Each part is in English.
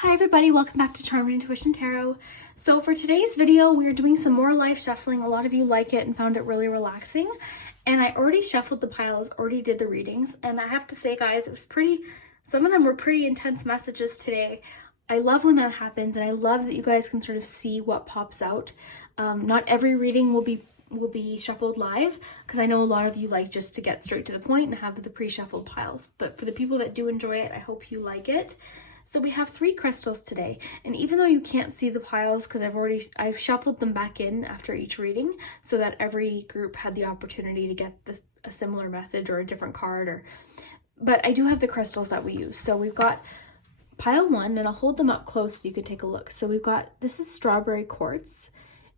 Hi everybody, welcome back to Charmed Intuition Tarot. So for today's video, we're doing some more live shuffling. A lot of you like it and found it really relaxing. And I already shuffled the piles, already did the readings. And I have to say guys, some of them were pretty intense messages today. I love when that happens, and I love that you guys can sort of see what pops out. Not every reading will be shuffled live, because I know a lot of you like just to get straight to the point and have the pre-shuffled piles. But for the people that do enjoy it, I hope you like it. So we have 3 crystals today, and even though you can't see the piles because I've shuffled them back in after each reading so that every group had the opportunity to get a similar message or a different card, but I do have the crystals that we use. So we've got pile 1, and I'll hold them up close so you can take a look. So this is strawberry quartz,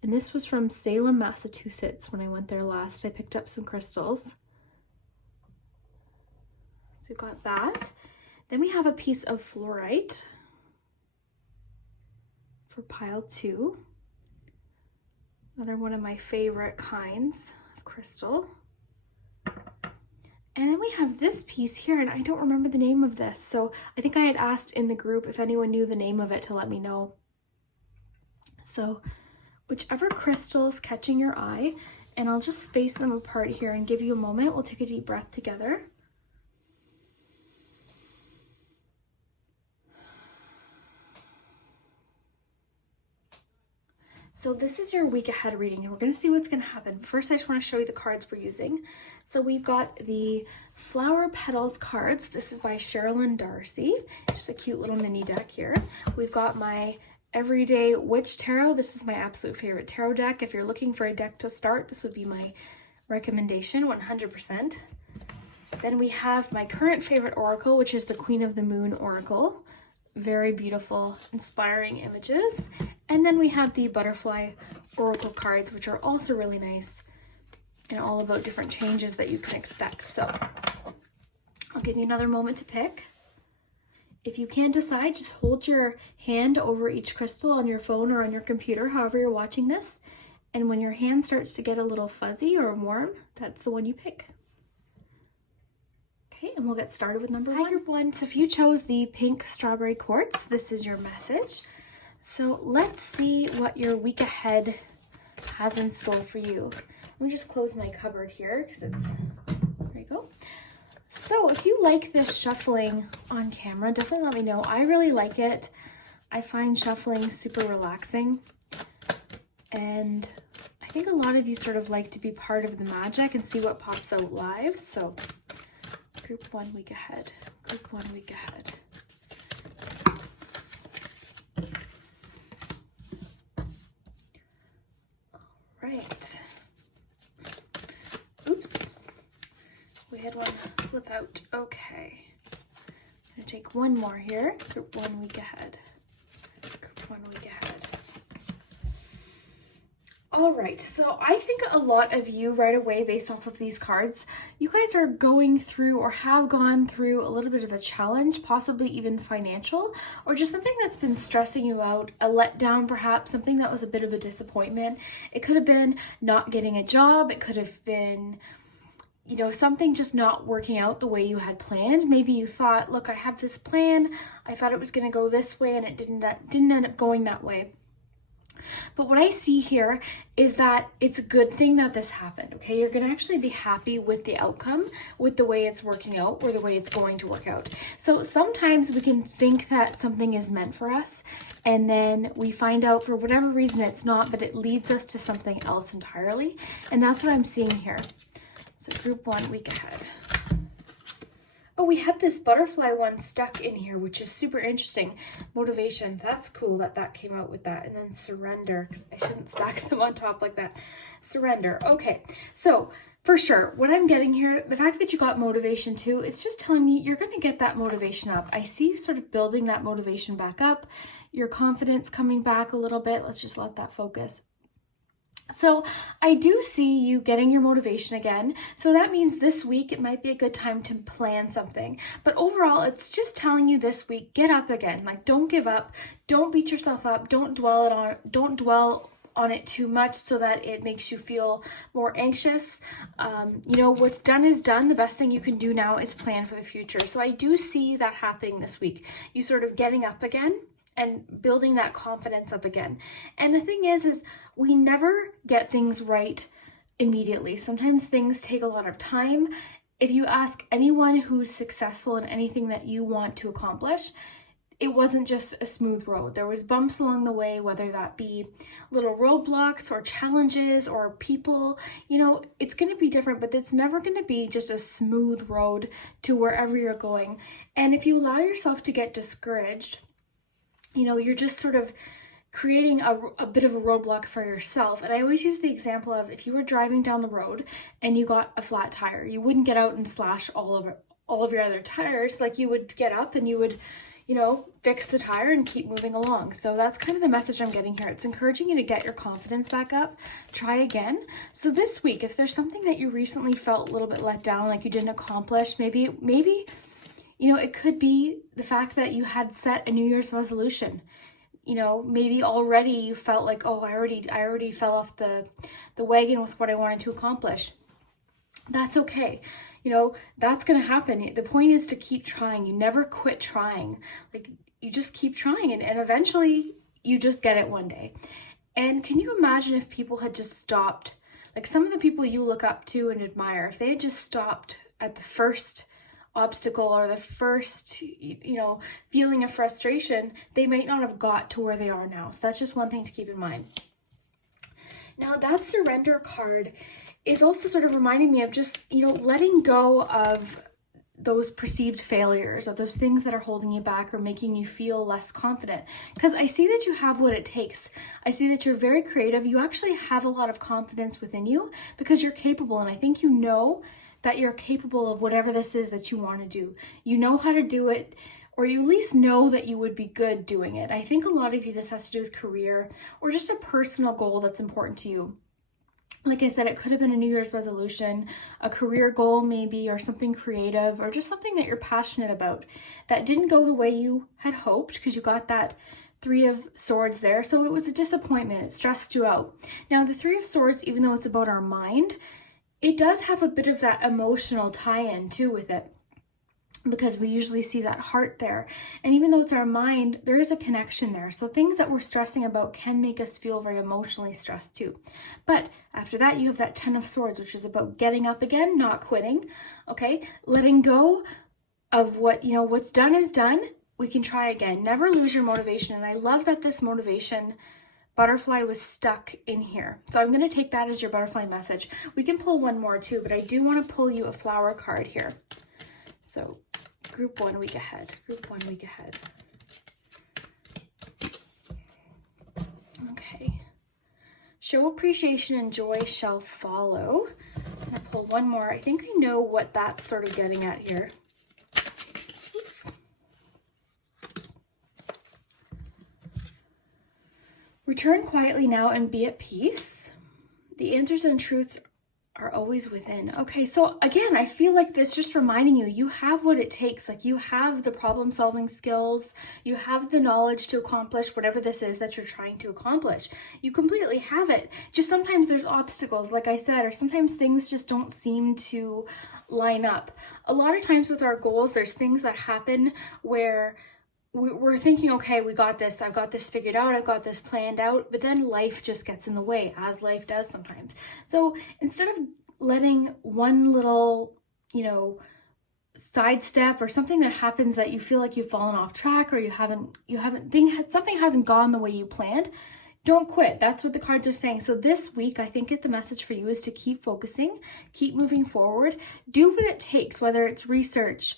and this was from Salem, Massachusetts. When I went there last, I picked up some crystals. So we've got that. Then we have a piece of fluorite for pile 2. Another one of my favorite kinds of crystal. And then we have this piece here, and I don't remember the name of this. So I think I had asked in the group if anyone knew the name of it to let me know. So whichever crystal's catching your eye, and I'll just space them apart here and give you a moment. We'll take a deep breath together. So this is your week ahead reading, and we're going to see what's going to happen. First, I just want to show you the cards we're using. So we've got the Flower Petals cards. This is by Sherilyn Darcy. Just a cute little mini deck here. We've got my Everyday Witch Tarot. This is my absolute favorite tarot deck. If you're looking for a deck to start, this would be my recommendation, 100%. Then we have my current favorite oracle, which is the Queen of the Moon Oracle. Very beautiful, inspiring images. And then we have the Butterfly Oracle cards, which are also really nice and all about different changes that you can expect. So I'll give you another moment to pick. If you can't decide, just hold your hand over each crystal on your phone or on your computer, however you're watching this. And when your hand starts to get a little fuzzy or warm, that's the one you pick. Okay, and we'll get started with number 1. Hi, group 1. So if you chose the pink strawberry quartz, this is your message. So let's see what your week ahead has in store for you. Let me just close my cupboard here because there you go. So if you like this shuffling on camera, definitely let me know. I really like it. I find shuffling super relaxing, and I think a lot of you sort of like to be part of the magic and see what pops out live. So group 1 week ahead, group 1 week ahead. Right. Oops. We had one flip out. Okay. I'm going to take one more here. Group 1 week ahead. Group 1 week ahead. All right. So I think a lot of you right away, based off of these cards, you guys are going through or have gone through a little bit of a challenge, possibly even financial, or just something that's been stressing you out, a letdown perhaps, something that was a bit of a disappointment. It could have been not getting a job. It could have been, something just not working out the way you had planned. Maybe you thought, look, I have this plan. I thought it was going to go this way, and it didn't end up going that way. But what I see here is that it's a good thing that this happened, okay? You're going to actually be happy with the outcome, with the way it's working out or the way it's going to work out. So sometimes we can think that something is meant for us, and then we find out for whatever reason it's not, but it leads us to something else entirely. And that's what I'm seeing here. So group 1 week ahead. Oh, we had this butterfly one stuck in here, which is super interesting. Motivation, that's cool that came out with that. And then surrender, because I shouldn't stack them on top like that. Surrender, okay. So for sure, what I'm getting here, the fact that you got motivation too, it's just telling me you're going to get that motivation up. I see you sort of building that motivation back up, your confidence coming back a little bit. Let's just let that focus. So I do see you getting your motivation again. So that means this week it might be a good time to plan something. But overall, it's just telling you this week, get up again. Like, don't give up. Don't beat yourself up. Don't dwell on it too much so that it makes you feel more anxious. What's done is done. The best thing you can do now is plan for the future. So I do see that happening this week. You sort of getting up again and building that confidence up again. And the thing is we never get things right immediately. Sometimes things take a lot of time. If you ask anyone who's successful in anything that you want to accomplish, it wasn't just a smooth road. There was bumps along the way, whether that be little roadblocks or challenges or people. You know, it's going to be different, but it's never going to be just a smooth road to wherever you're going. And if you allow yourself to get discouraged, you know, you're just sort of creating a bit of a roadblock for yourself. And I always use the example of if you were driving down the road and you got a flat tire, you wouldn't get out and slash all of your other tires. Like, you would get up and you would, you know, fix the tire and keep moving along. So that's kind of the message I'm getting here. It's encouraging you to get your confidence back up, try again. So this week, if there's something that you recently felt a little bit let down, like you didn't accomplish, maybe, you know, it could be the fact that you had set a New Year's resolution. You know, maybe already you felt like, oh, I already fell off the wagon with what I wanted to accomplish. That's okay. You know, that's going to happen. The point is to keep trying. You never quit trying. Like, you just keep trying, and eventually you just get it one day. And can you imagine if people had just stopped, like some of the people you look up to and admire, if they had just stopped at the first obstacle or the first, you know, feeling of frustration, they might not have got to where they are now. So that's just one thing to keep in mind. Now, that surrender card is also sort of reminding me of just, you know, letting go of those perceived failures, of those things that are holding you back or making you feel less confident. Because I see that you have what it takes. I see that you're very creative. You actually have a lot of confidence within you because you're capable. And I think you know that you're capable of whatever this is that you want to do. You know how to do it, or you at least know that you would be good doing it. I think a lot of you, this has to do with career or just a personal goal that's important to you. Like I said, it could have been a New Year's resolution, a career goal maybe, or something creative, or just something that you're passionate about that didn't go the way you had hoped because you got that Three of Swords there. So it was a disappointment. It stressed you out. Now, the Three of Swords, even though it's about our mind, it does have a bit of that emotional tie-in too with it, because we usually see that heart there. And even though it's our mind, there is a connection there. So things that we're stressing about can make us feel very emotionally stressed too. But after that, you have that Ten of Swords, which is about getting up again, not quitting, okay? Letting go of what, you know, what's done is done. We can try again. Never lose your motivation. And I love that this motivation butterfly was stuck in here. So I'm going to take that as your butterfly message. We can pull one more too, but I do want to pull you a flower card here. So group 1 week ahead, group 1 week ahead. Okay. Show appreciation and joy shall follow. I'm going to pull one more. I think I know what that's sort of getting at here. Oops. Return quietly now and be at peace. The answers and truths are always within. Okay, so again, I feel like this just reminding you, you have what it takes. Like, you have the problem solving skills, you have the knowledge to accomplish whatever this is that you're trying to accomplish. You completely have it. Just sometimes there's obstacles, like I said, or sometimes things just don't seem to line up. A lot of times with our goals, there's things that happen where we're thinking, okay, we got this, I've got this figured out, I've got this planned out, but then life just gets in the way, as life does sometimes. So instead of letting one little, you know, sidestep or something that happens that you feel like you've fallen off track, or something hasn't gone the way you planned, don't quit. That's what the cards are saying. So this week, I think the message for you is to keep focusing, keep moving forward, do what it takes, whether it's research,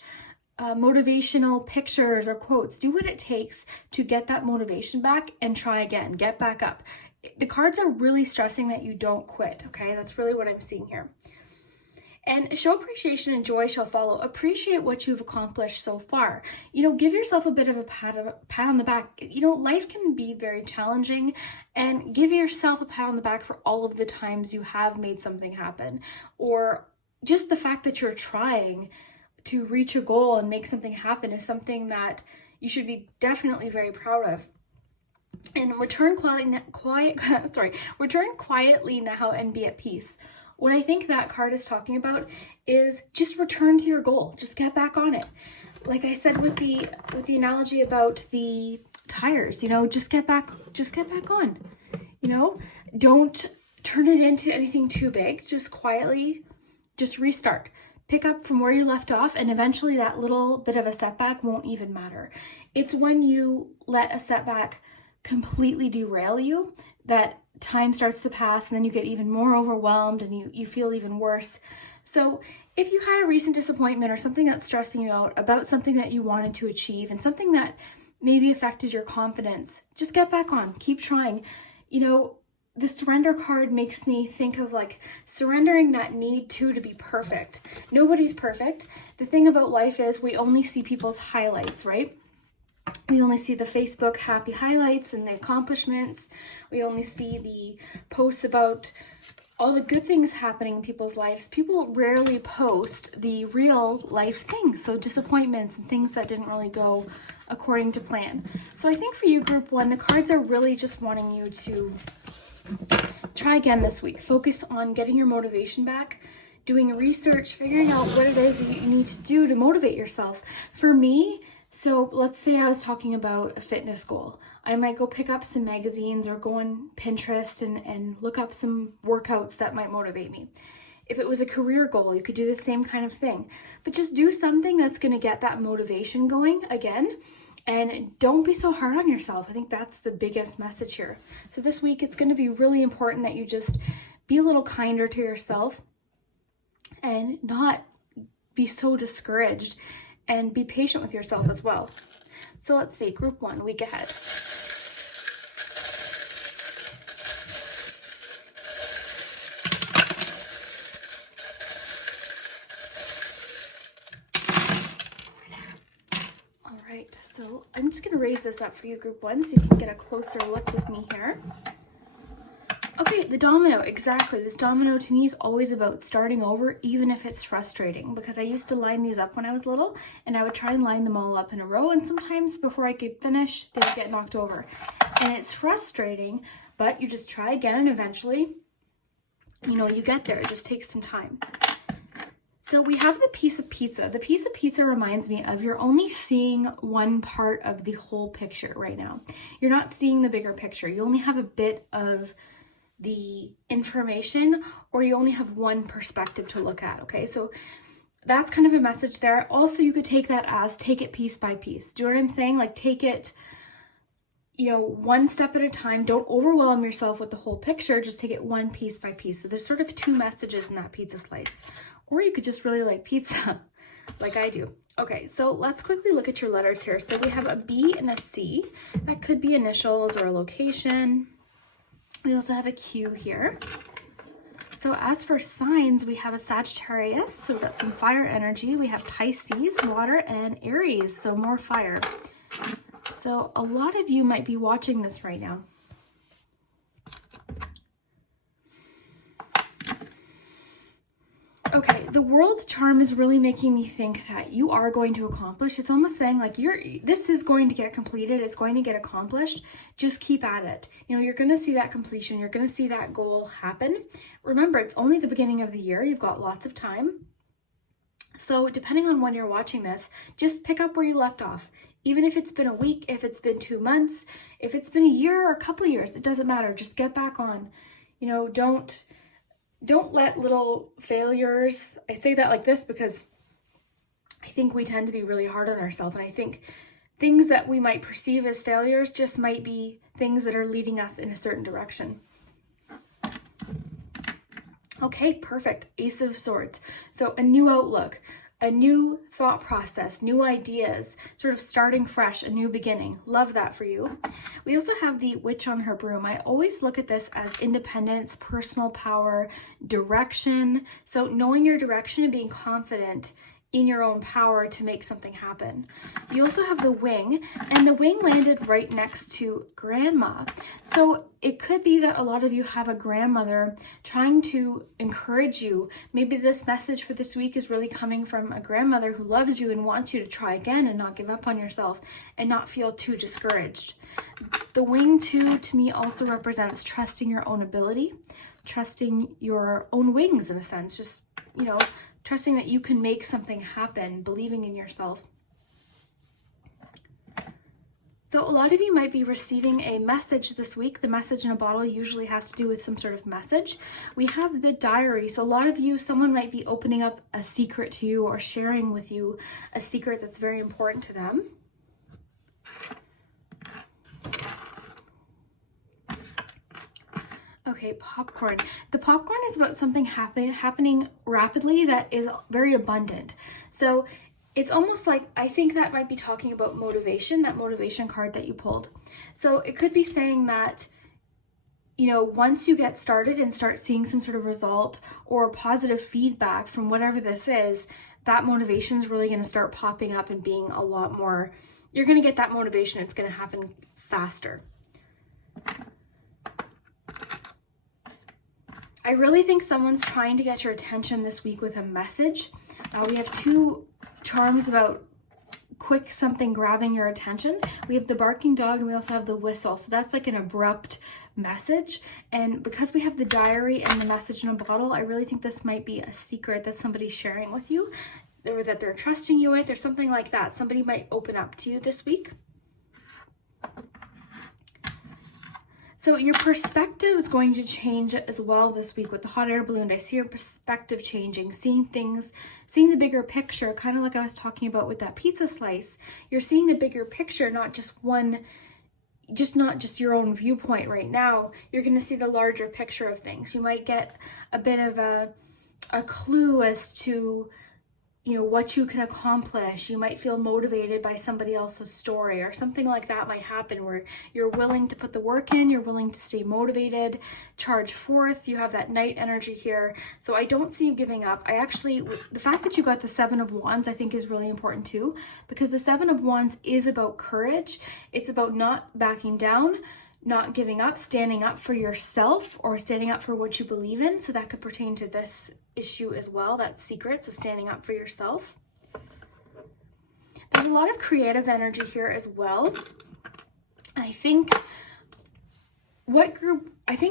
motivational pictures or quotes. Do what it takes to get that motivation back and try again, get back up. The cards are really stressing that you don't quit, okay? That's really what I'm seeing here. And show appreciation and joy shall follow. Appreciate what you've accomplished so far. You know, give yourself a bit of a pat on the back. You know, life can be very challenging, and give yourself a pat on the back for all of the times you have made something happen, or just the fact that you're trying to reach a goal and make something happen is something that you should be definitely very proud of. And return quietly now and be at peace. What I think that card is talking about is just return to your goal. Just get back on it. Like I said with the analogy about the tires, you know, just get back on, you know, don't turn it into anything too big. Just quietly, just restart, pick up from where you left off, and eventually that little bit of a setback won't even matter. It's when you let a setback completely derail you that time starts to pass, and then you get even more overwhelmed and you feel even worse. So if you had a recent disappointment or something that's stressing you out about something that you wanted to achieve and something that maybe affected your confidence, just get back on, keep trying. You know, the surrender card makes me think of like surrendering that need to be perfect. Nobody's perfect. The thing about life is we only see people's highlights, right? We only see the Facebook happy highlights and the accomplishments. We only see the posts about all the good things happening in people's lives. People rarely post the real life things, so disappointments and things that didn't really go according to plan. So I think for you, group 1, the cards are really just wanting you to try again this week. Focus on getting your motivation back, doing research, figuring out what it is that you need to do to motivate yourself. For me, so let's say I was talking about a fitness goal. I might go pick up some magazines or go on Pinterest and look up some workouts that might motivate me. If it was a career goal, you could do the same kind of thing. But just do something that's going to get that motivation going again. And don't be so hard on yourself. I think that's the biggest message here. So this week, it's going to be really important that you just be a little kinder to yourself and not be so discouraged, and be patient with yourself as well. So let's see, group 1, week ahead. All right, so I'm just gonna raise this up for you, group 1, so you can get a closer look with me here. Okay, the domino, exactly. This domino to me is always about starting over, even if it's frustrating, because I used to line these up when I was little, and I would try and line them all up in a row, and sometimes before I could finish, they would get knocked over. And it's frustrating, but you just try again, and eventually, you know, you get there. It just takes some time. So we have the piece of pizza. The piece of pizza reminds me of you're only seeing one part of the whole picture right now. You're not seeing the bigger picture. You only have a bit of the information, or you only have one perspective to look at, okay? So that's kind of a message there. Also, you could take that as take it piece by piece. Do you know what I'm saying? Like take it, you know, one step at a time. Don't overwhelm yourself with the whole picture. Just take it one piece by piece. So there's sort of 2 messages in that pizza slice. Or you could just really like pizza like I do. Okay, so let's quickly look at your letters here. So we have a B and a C. That could be initials or a location. We also have a Q here. So as for signs, we have a Sagittarius, so we've got some fire energy. We have Pisces, water, and Aries, so more fire. So a lot of you might be watching this right now. Okay, the world charm is really making me think that you are going to accomplish. It's almost saying like this is going to get completed. It's going to get accomplished. Just keep at it. You know, you're going to see that completion. You're going to see that goal happen. Remember, it's only the beginning of the year. You've got lots of time. So depending on when you're watching this, just pick up where you left off. Even if it's been a week, if it's been 2 months, if it's been a year or a couple of years, it doesn't matter. Just get back on. You know, don't let little failures, I say that like this because I think we tend to be really hard on ourselves, and I think things that we might perceive as failures just might be things that are leading us in a certain direction. Okay, perfect. Ace of Swords. So a new outlook, a new thought process, new ideas, sort of starting fresh, a new beginning. Love that for you. We also have the Witch on her broom. I always look at this as independence, personal power, direction. So knowing your direction and being confident in your own power to make something happen. You also have the wing, and the wing landed right next to grandma. So it could be that a lot of you have a grandmother trying to encourage you. Maybe this message for this week is really coming from a grandmother who loves you and wants you to try again and not give up on yourself and not feel too discouraged. The wing too, to me, also represents trusting your own ability, trusting your own wings in a sense, just, you know, trusting that you can make something happen, believing in yourself. So a lot of you might be receiving a message this week. The message in a bottle usually has to do with some sort of message. We have the diary. So a lot of you, someone might be opening up a secret to you or sharing with you a secret that's very important to them. Okay, popcorn. The popcorn is about something happening rapidly that is very abundant. So it's almost like, I think that might be talking about motivation, that motivation card that you pulled. So it could be saying that, you know, once you get started and start seeing some sort of result or positive feedback from whatever this is, that motivation is really going to start popping up and being a lot more, you're going to get that motivation. It's going to happen faster. I really think someone's trying to get your attention this week with a message. We have two charms about quick something grabbing your attention. We have the barking dog and we also have the whistle. So that's like an abrupt message. And because we have the diary and the message in a bottle, I really think this might be a secret that somebody's sharing with you or that they're trusting you with or something like that. Somebody might open up to you this week. So your perspective is going to change as well this week with the hot air balloon. I see your perspective changing, seeing things, seeing the bigger picture, kind of like I was talking about with that pizza slice. You're seeing the bigger picture, not just not just your own viewpoint right now. You're going to see the larger picture of things. You might get a bit of a clue as to, you know, what you can accomplish. You might feel motivated by somebody else's story or something like that might happen where you're willing to put the work in, you're willing to stay motivated, charge forth. You have that knight energy here. So I don't see you giving up. I actually, the fact that you got the 7 of Wands, I think is really important too, because the 7 of Wands is about courage. It's about not backing down, not giving up, standing up for yourself or standing up for what you believe in. So that could pertain to this issue as well, that secret. So standing up for yourself. There's a lot of creative energy here as well. I think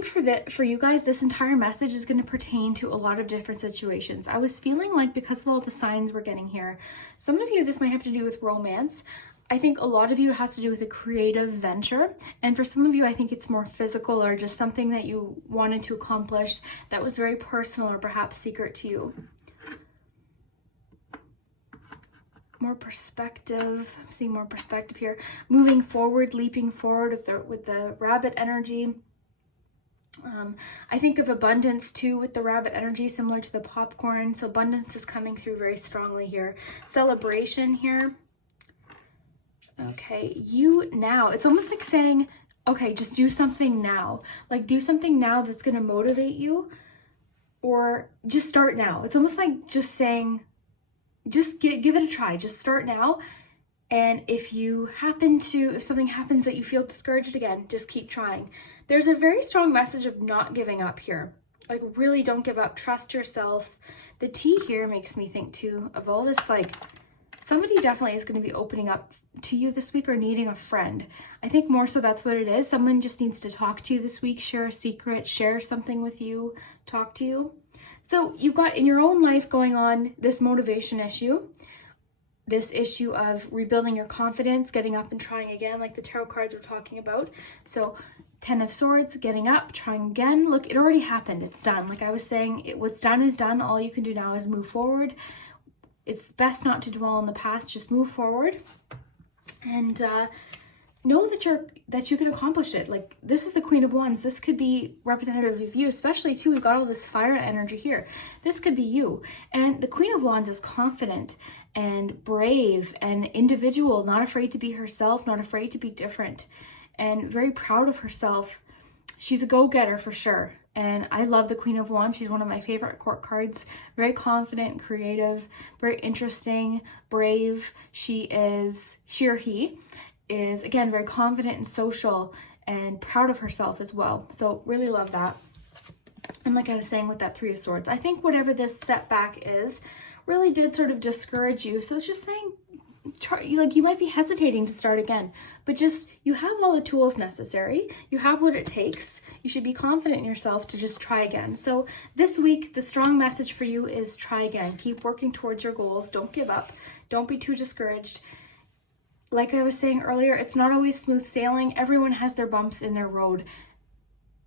for you guys, this entire message is going to pertain to a lot of different situations. I was feeling like because of all the signs we're getting here, some of you, this might have to do with romance. I think a lot of you it has to do with a creative venture. And for some of you, I think it's more physical or just something that you wanted to accomplish that was very personal or perhaps secret to you. More perspective. I'm seeing more perspective here. Moving forward, leaping forward with the rabbit energy. I think of abundance too with the rabbit energy, similar to the popcorn. So abundance is coming through very strongly here. Celebration here. Okay, you now, it's almost like saying, okay, just do something now. Like do something now that's going to motivate you or just start now. It's almost like just saying, just give it a try. Just start now. And if something happens that you feel discouraged again, just keep trying. There's a very strong message of not giving up here. Like really don't give up. Trust yourself. The T here makes me think too of all this, like somebody definitely is going to be opening up to you this week or needing a friend. I think more so that's what it is. Someone just needs to talk to you this week, share a secret, share something with you, talk to you. So you've got in your own life going on this motivation issue, this issue of rebuilding your confidence, getting up and trying again, like the tarot cards we're talking about. So 10 of Swords, getting up, trying again. Look, it already happened. It's done. Like I was saying, what's done is done. All you can do now is move forward. It's best not to dwell on the past. Just move forward and know that you can accomplish it. Like this is the Queen of Wands. This could be representative of you, especially too. We've got all this fire energy here. This could be you. And the Queen of Wands is confident and brave and individual, not afraid to be herself, not afraid to be different, and very proud of herself. She's a go-getter for sure. And I love the Queen of Wands. She's one of my favorite court cards. Very confident, creative, very interesting, brave. She or he is, again, very confident and social and proud of herself as well. So really love that. And like I was saying with that 3 of Swords, I think whatever this setback is really did sort of discourage you. So it's just saying, like you might be hesitating to start again, but just you have all the tools necessary. You have what it takes. You should be confident in yourself to just try again. So this week, the strong message for you is try again. Keep working towards your goals. Don't give up. Don't be too discouraged. like I was saying earlier, it's not always smooth sailing. Everyone has their bumps in their road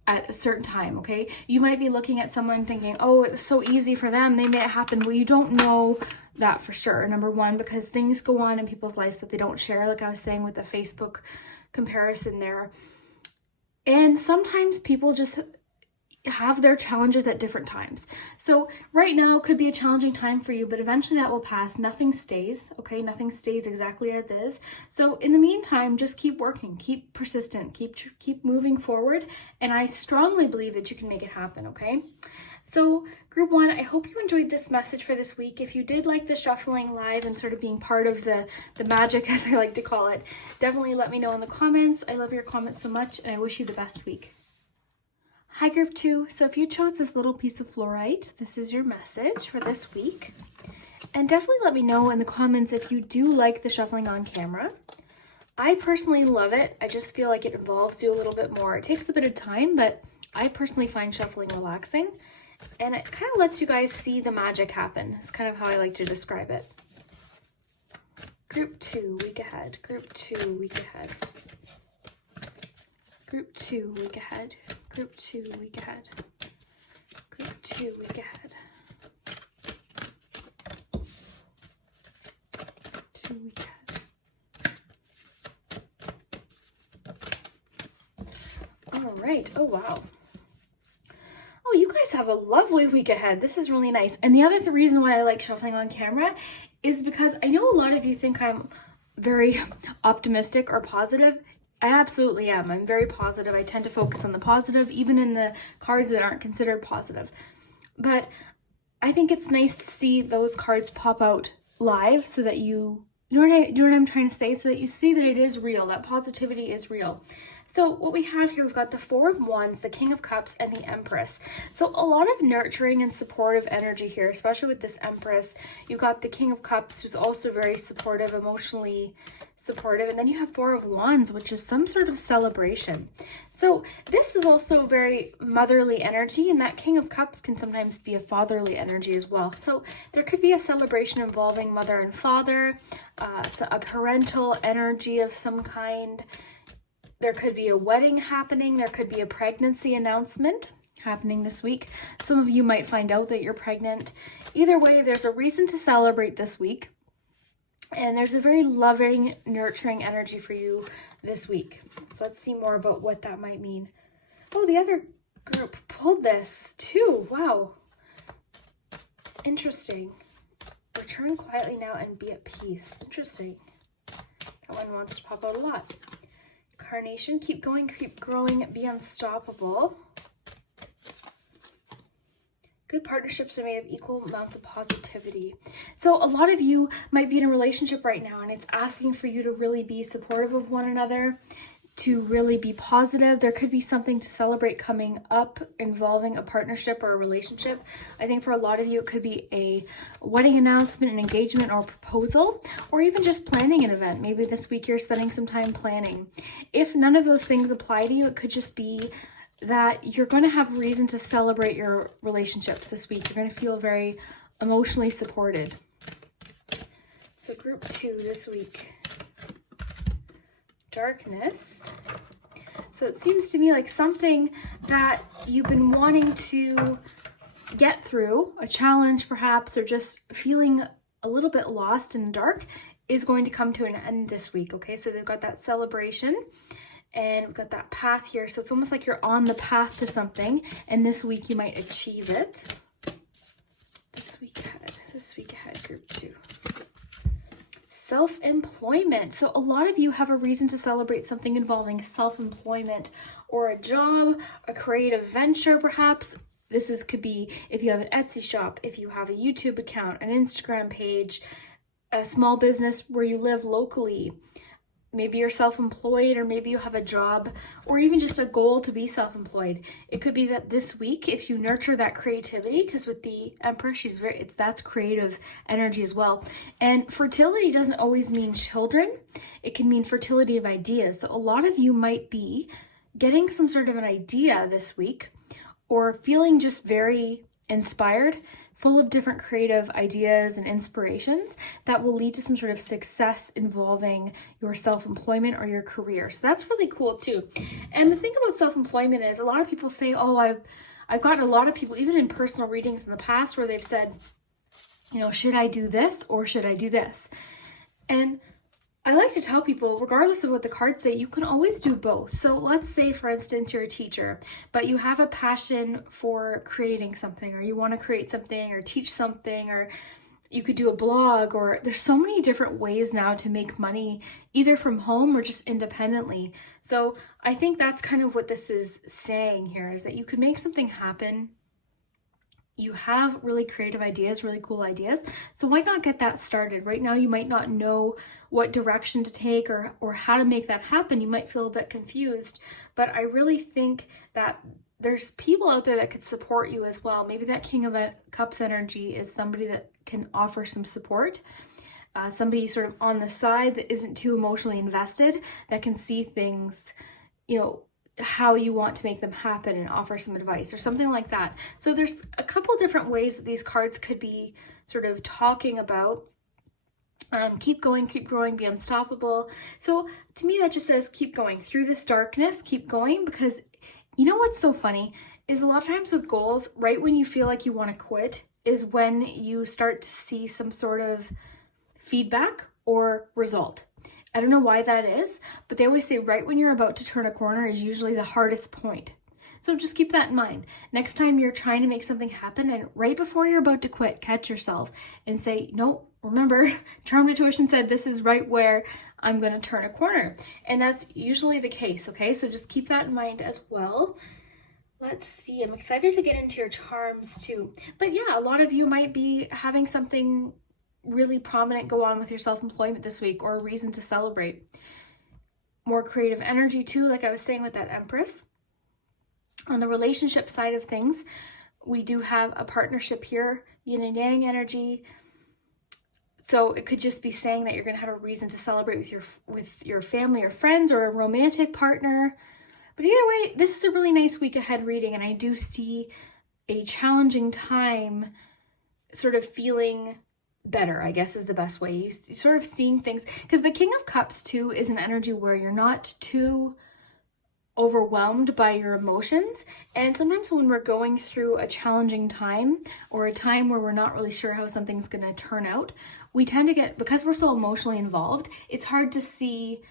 at a certain time, okay? You might be looking at someone thinking, oh, it was so easy for them, they made it happen. Well, you don't know that for sure, number one, because things go on in people's lives that they don't share, like I was saying with the Facebook comparison there. And sometimes people just have their challenges at different times. So right now could be a challenging time for you, but eventually that will pass. Nothing stays, okay? Nothing stays exactly as is. So in the meantime, just keep working, keep persistent, keep moving forward, and I strongly believe that you can make it happen, okay? So group one, I hope you enjoyed this message for this week. If you did like the shuffling live and sort of being part of the magic, as I like to call it, definitely let me know in the comments. I love your comments so much, and I wish you the best week. Hi group two, so if you chose this little piece of fluorite, this is your message for this week. And definitely let me know in the comments if you do like the shuffling on camera. I personally love it. I just feel like it involves you a little bit more. It takes a bit of time, but I personally find shuffling relaxing. And it kind of lets you guys see the magic happen. It's kind of how I like to describe it. Group two, week ahead. Group two, week ahead. Group two, week ahead. Group two, week ahead. Group two, week ahead. 2 week ahead. All right. Oh, wow. Oh, you guys have a lovely week ahead. This is really nice. And the other reason why I like shuffling on camera is because I know a lot of you think I'm very optimistic or positive. I absolutely am. I'm very positive. I tend to focus on the positive, even in the cards that aren't considered positive. But I think it's nice to see those cards pop out live so that you know what I'm trying to say? So that you see that it is real, that positivity is real. So what we have here, we've got the Four of Wands, the King of Cups, and the Empress. So a lot of nurturing and supportive energy here, especially with this Empress. You've got the King of Cups, who's also very supportive, emotionally supportive. And then you have Four of Wands, which is some sort of celebration. So this is also very motherly energy, and that King of Cups can sometimes be a fatherly energy as well. So there could be a celebration involving mother and father, so a parental energy of some kind. There could be a wedding happening. There could be a pregnancy announcement happening this week. Some of you might find out that you're pregnant. Either way, there's a reason to celebrate this week. And there's a very loving, nurturing energy for you this week. So let's see more about what that might mean. Oh, the other group pulled this too. Wow. Interesting. Return quietly now and be at peace. Interesting. That one wants to pop out a lot. Carnation, keep going, keep growing, be unstoppable. Good partnerships are made of equal amounts of positivity. So a lot of you might be in a relationship right now and it's asking for you to really be supportive of one another, to really be positive. There could be something to celebrate coming up involving a partnership or a relationship. I think for a lot of you, it could be a wedding announcement, an engagement or proposal, or even just planning an event. Maybe this week you're spending some time planning. If none of those things apply to you, it could just be that you're going to have reason to celebrate your relationships this week. You're going to feel very emotionally supported. So group two this week. Darkness. So it seems to me like something that you've been wanting to get through, a challenge perhaps, or just feeling a little bit lost in the dark, is going to come to an end this week. Okay, so they've got that celebration and we've got that path here. So it's almost like you're on the path to something, and this week you might achieve it. This week ahead, group two. Self-employment. So a lot of you have a reason to celebrate something involving self-employment or a job, a creative venture perhaps. Could be if you have an Etsy shop, if you have a YouTube account, an Instagram page, a small business where you live locally. Maybe you're self-employed, or maybe you have a job, or even just a goal to be self-employed. It could be that this week, if you nurture that creativity, because with the Empress, that's creative energy as well. And fertility doesn't always mean children. It can mean fertility of ideas. So a lot of you might be getting some sort of an idea this week, or feeling just very inspired full of different creative ideas and inspirations that will lead to some sort of success involving your self-employment or your career. So that's really cool too. And the thing about self-employment is a lot of people say, oh, I've gotten a lot of people, even in personal readings in the past, where they've said, you know, should I do this or should I do this? And I like to tell people, regardless of what the cards say, you can always do both. So let's say, for instance, you're a teacher, but you have a passion for creating something, or you want to create something or teach something, or you could do a blog, or there's so many different ways now to make money, either from home or just independently. So I think that's kind of what this is saying here, is that you could make something happen. You have really creative ideas, really cool ideas. So why not get that started? Right now, you might not know what direction to take or how to make that happen. You might feel a bit confused, but I really think that there's people out there that could support you as well. Maybe that King of Cups energy is somebody that can offer some support. Somebody sort of on the side that isn't too emotionally invested, that can see things, you know, how you want to make them happen and offer some advice or something like that. So there's a couple different ways that these cards could be sort of talking about keep going, keep growing, be unstoppable. So to me, that just says keep going through this darkness, keep going, because you know what's so funny is a lot of times with goals, right when you feel like you want to quit is when you start to see some sort of feedback or result. I don't know why that is, but they always say right when you're about to turn a corner is usually the hardest point. So just keep that in mind. Next time you're trying to make something happen and right before you're about to quit, catch yourself and say, no, remember, Charmed Intuition said this is right where I'm going to turn a corner. And that's usually the case, okay? So just keep that in mind as well. Let's see, I'm excited to get into your charms too. But yeah, a lot of you might be having something really prominent go on with your self-employment this week, or a reason to celebrate. More creative energy too, like I was saying with that Empress. On the relationship side of things, we do have a partnership here, yin and yang energy. So it could just be saying that you're going to have a reason to celebrate with your family or friends or a romantic partner. But either way, this is a really nice week ahead reading, and I do see a challenging time sort of feeling better, I guess is the best way. You sort of seeing things, because the King of Cups too is an energy where you're not too overwhelmed by your emotions. And sometimes when we're going through a challenging time or a time where we're not really sure how something's going to turn out, we tend to get, because we're so emotionally involved, it's hard to see,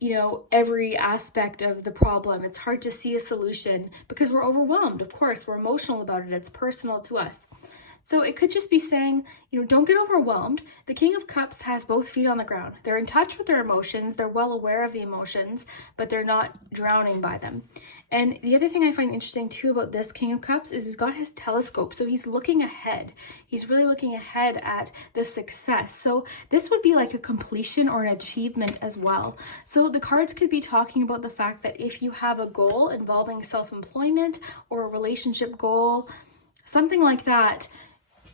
you know, every aspect of the problem. It's hard to see a solution because we're overwhelmed. Of course, we're emotional about it. It's personal to us. So it could just be saying, you know, don't get overwhelmed. The King of Cups has both feet on the ground. They're in touch with their emotions. They're well aware of the emotions, but they're not drowning by them. And the other thing I find interesting too about this King of Cups is he's got his telescope. So he's looking ahead. He's really looking ahead at the success. So this would be like a completion or an achievement as well. So the cards could be talking about the fact that if you have a goal involving self-employment or a relationship goal, something like that,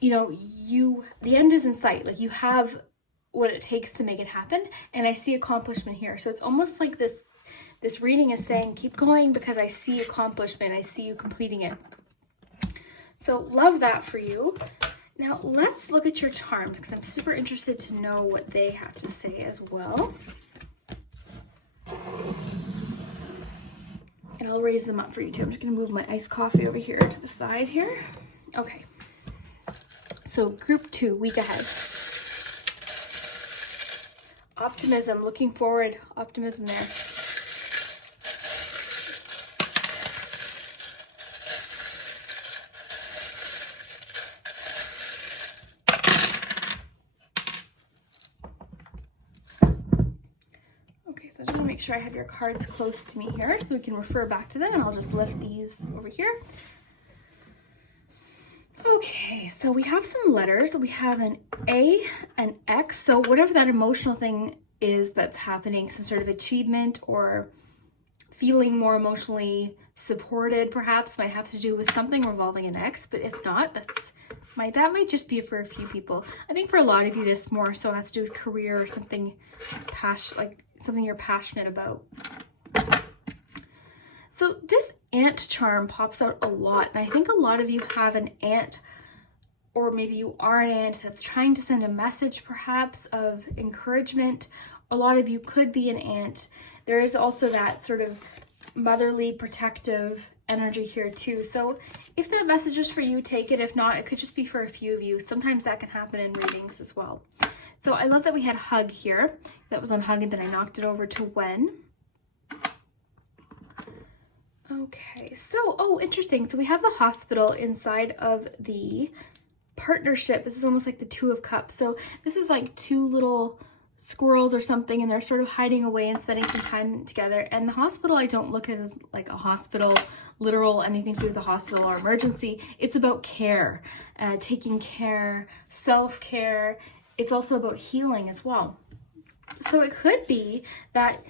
you know, the end is in sight. Like you have what it takes to make it happen. And I see accomplishment here. So it's almost like this reading is saying, keep going because I see accomplishment. I see you completing it. So love that for you. Now let's look at your charms, because I'm super interested to know what they have to say as well. And I'll raise them up for you too. I'm just gonna move my iced coffee over here to the side here. Okay. So group 2, week ahead. Optimism, looking forward, optimism there. Okay, so I just want to make sure I have your cards close to me here so we can refer back to them, and I'll just lift these over here. Okay, so we have some letters. We have an A, an X. So whatever that emotional thing is that's happening, some sort of achievement or feeling more emotionally supported perhaps, might have to do with something revolving an X. But if not, that might just be for a few people. I think for a lot of you, this more so has to do with career or something like something you're passionate about. So this ant charm pops out a lot, and I think a lot of you have an ant or maybe you are an aunt that's trying to send a message perhaps of encouragement. A lot of you could be an aunt. There is also that sort of motherly protective energy here too. So if that message is for you, take it. If not, it could just be for a few of you. Sometimes that can happen in readings as well. So I love that we had hug here. That was on hug, and then I knocked it over to when. Okay, so, oh, interesting. So we have the hospital inside of the partnership. This is almost like the Two of Cups. So this is like two little squirrels or something, and they're sort of hiding away and spending some time together. And the hospital, I don't look at as like a hospital, literal, anything to do with the hospital or emergency. It's about care, taking care, self-care. It's also about healing as well. So it could be that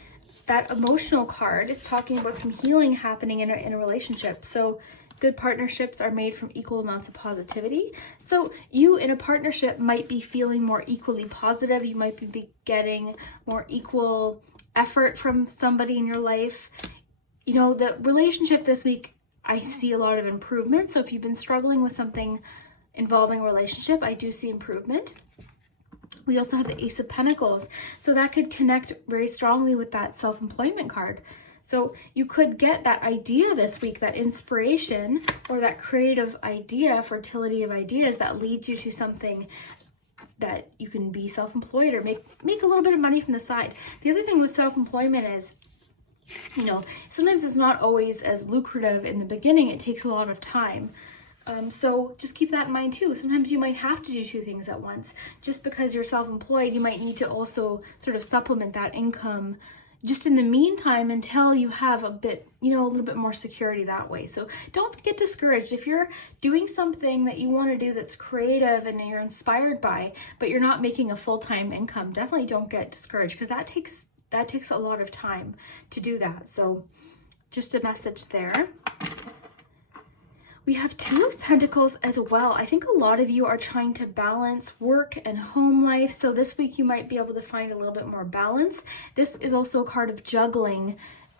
that emotional card is talking about some healing happening in a relationship. So good partnerships are made from equal amounts of positivity. So you in a partnership might be feeling more equally positive. You might be getting more equal effort from somebody in your life. You know, the relationship this week, I see a lot of improvement. So if you've been struggling with something involving a relationship, I do see improvement. We also have the Ace of Pentacles. So that could connect very strongly with that self-employment card. So you could get that idea this week, that inspiration or that creative idea, fertility of ideas that leads you to something that you can be self-employed or make a little bit of money from the side. The other thing with self-employment is, you know, sometimes it's not always as lucrative in the beginning. It takes a lot of time. So just keep that in mind too. Sometimes you might have to do two things at once. Just because you're self-employed, you might need to also sort of supplement that income just in the meantime until you have a bit, you know, a little bit more security that way. So don't get discouraged. If you're doing something that you want to do that's creative and you're inspired by, but you're not making a full-time income, definitely don't get discouraged, because that takes a lot of time to do that. So just a message there. We have Two of Pentacles as well. I think a lot of you are trying to balance work and home life. So this week you might be able to find a little bit more balance. This is also a card of juggling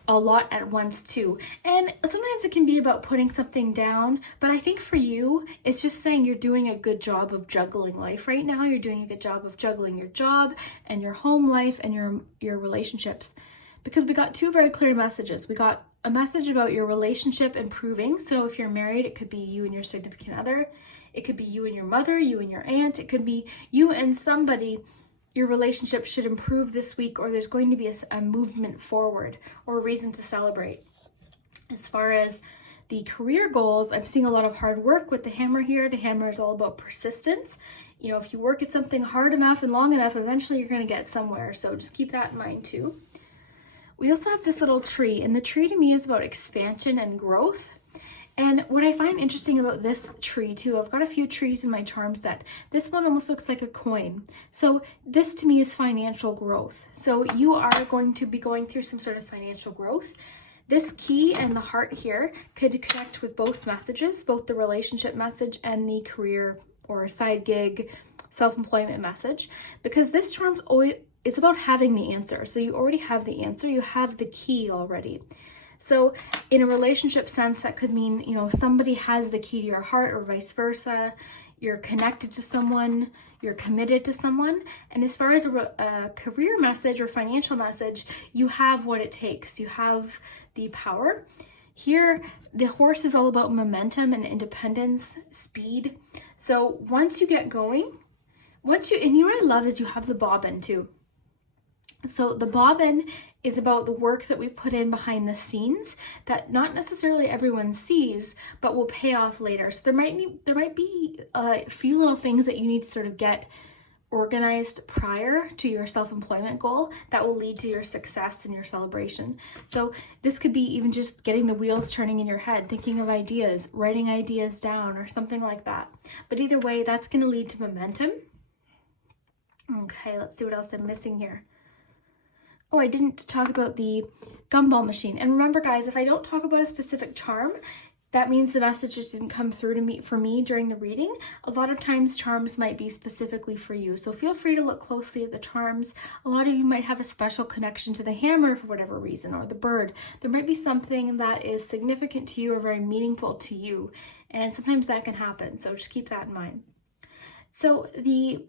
a lot at once too. And sometimes it can be about putting something down, but I think for you, it's just saying you're doing a good job of juggling life right now. You're doing a good job of juggling your job and your home life and your relationships. Because we got two very clear messages. We got a message about your relationship improving. So if you're married, it could be you and your significant other. It could be you and your mother, you and your aunt. It could be you and somebody. Your relationship should improve this week, or there's going to be a movement forward or a reason to celebrate. As far as the career goals, I'm seeing a lot of hard work with the hammer here. The hammer is all about persistence. You know, if you work at something hard enough and long enough, eventually you're going to get somewhere. So just keep that in mind too. We also have this little tree, and the tree to me is about expansion and growth. And what I find interesting about this tree too, I've got a few trees in my charm set. This one almost looks like a coin. So this to me is financial growth. So you are going to be going through some sort of financial growth. This key and the heart here could connect with both messages, both the relationship message and the career or side gig, self-employment message, because this charm's always, it's about having the answer. So you already have the answer, you have the key already. So in a relationship sense, that could mean, you know, somebody has the key to your heart or vice versa. You're connected to someone, you're committed to someone. And as far as a career message or financial message, you have what it takes. You have the power. Here, the horse is all about momentum and independence, speed. So once you get going, and you know what I love is you have the bobbin too. So the bobbin is about the work that we put in behind the scenes that not necessarily everyone sees, but will pay off later. So there might be a few little things that you need to sort of get organized prior to your self-employment goal that will lead to your success and your celebration. So this could be even just getting the wheels turning in your head, thinking of ideas, writing ideas down or something like that. But either way, that's going to lead to momentum. Okay, let's see what else I'm missing here. Oh, I didn't talk about the gumball machine. And remember, guys, if I don't talk about a specific charm, that means the message just didn't come through to me for me during the reading. A lot of times charms might be specifically for you. So feel free to look closely at the charms. A lot of you might have a special connection to the hammer for whatever reason, or the bird. There might be something that is significant to you or very meaningful to you. And sometimes that can happen. So just keep that in mind. So the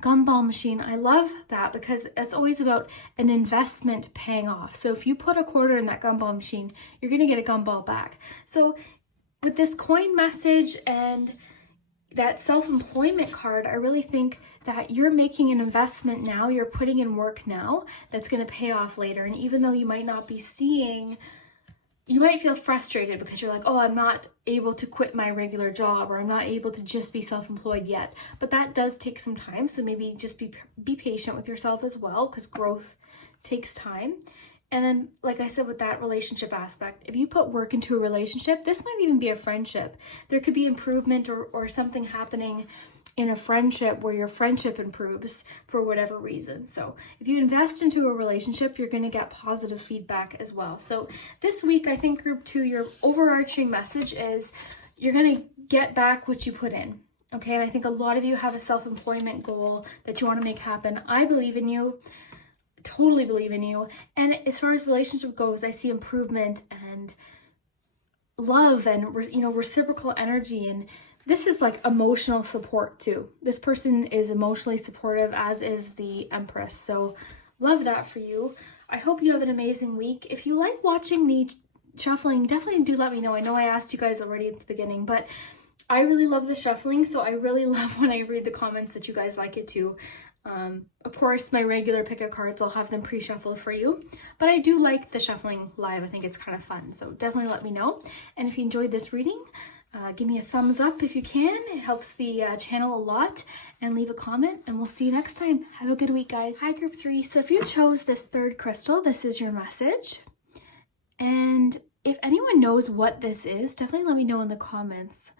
gumball machine, I love that because it's always about an investment paying off. So if you put a quarter in that gumball machine, you're going to get a gumball back. So with this coin message and that self-employment card, I really think that you're making an investment now, you're putting in work now that's going to pay off later. And even though you might not be seeing, you might feel frustrated because you're like, oh, I'm not able to quit my regular job, or I'm not able to just be self-employed yet. But that does take some time. So maybe just be patient with yourself as well, because growth takes time. And then, like I said, with that relationship aspect, if you put work into a relationship, this might even be a friendship. There could be improvement or something happening in a friendship where your friendship improves for whatever reason. So if you invest into a relationship, you're going to get positive feedback as well. So this week, I think group 2, your overarching message is you're going to get back what you put in. Okay. And I think a lot of you have a self-employment goal that you want to make happen. I believe in you. Totally believe in you. And as far as relationship goes, I see improvement and love and reciprocal energy, and this is like emotional support too. This person is emotionally supportive, as is the Empress. So love that for you. I hope you have an amazing week. If you like watching the shuffling, definitely do let me know. I know I asked you guys already at the beginning, but I really love the shuffling. So I really love when I read the comments that you guys like it too. Of course, my regular pick of cards, I'll have them pre-shuffled for you, but I do like the shuffling live. I think it's kind of fun. So definitely let me know. And if you enjoyed this reading, give me a thumbs up if you can. It helps the channel a lot, and leave a comment, and we'll see you next time. Have a good week, guys. Hi, group 3. So if you chose this third crystal, this is your message. And if anyone knows what this is, definitely let me know in the comments.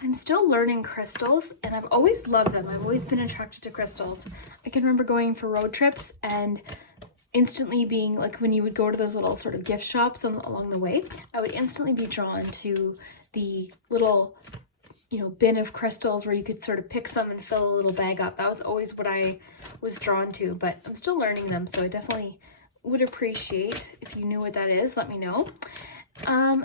I'm still learning crystals, and I've always loved them. I've always been attracted to crystals. I can remember going for road trips and instantly being like, when you would go to those little sort of gift shops along the way, I would instantly be drawn to the little, bin of crystals where you could sort of pick some and fill a little bag up. That was always what I was drawn to, but I'm still learning them. So I definitely would appreciate if you knew what that is, let me know.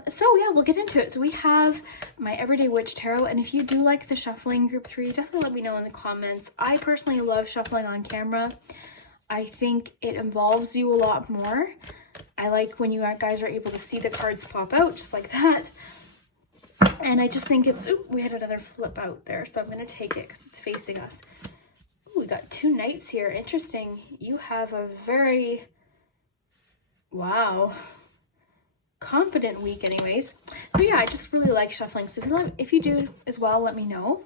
So yeah, we'll get into it. So we have my Everyday Witch Tarot, and if you do like the shuffling group 3, definitely let me know in the comments. I personally love shuffling on camera. I think it involves you a lot more. I like when you guys are able to see the cards pop out just like that. And I just think it's, we had another flip out there, so I'm going to take it because it's facing us. Ooh, we got 2 knights here. Interesting. You have a very, wow, confident week anyways. So yeah, I just really like shuffling. So if you do as well, let me know.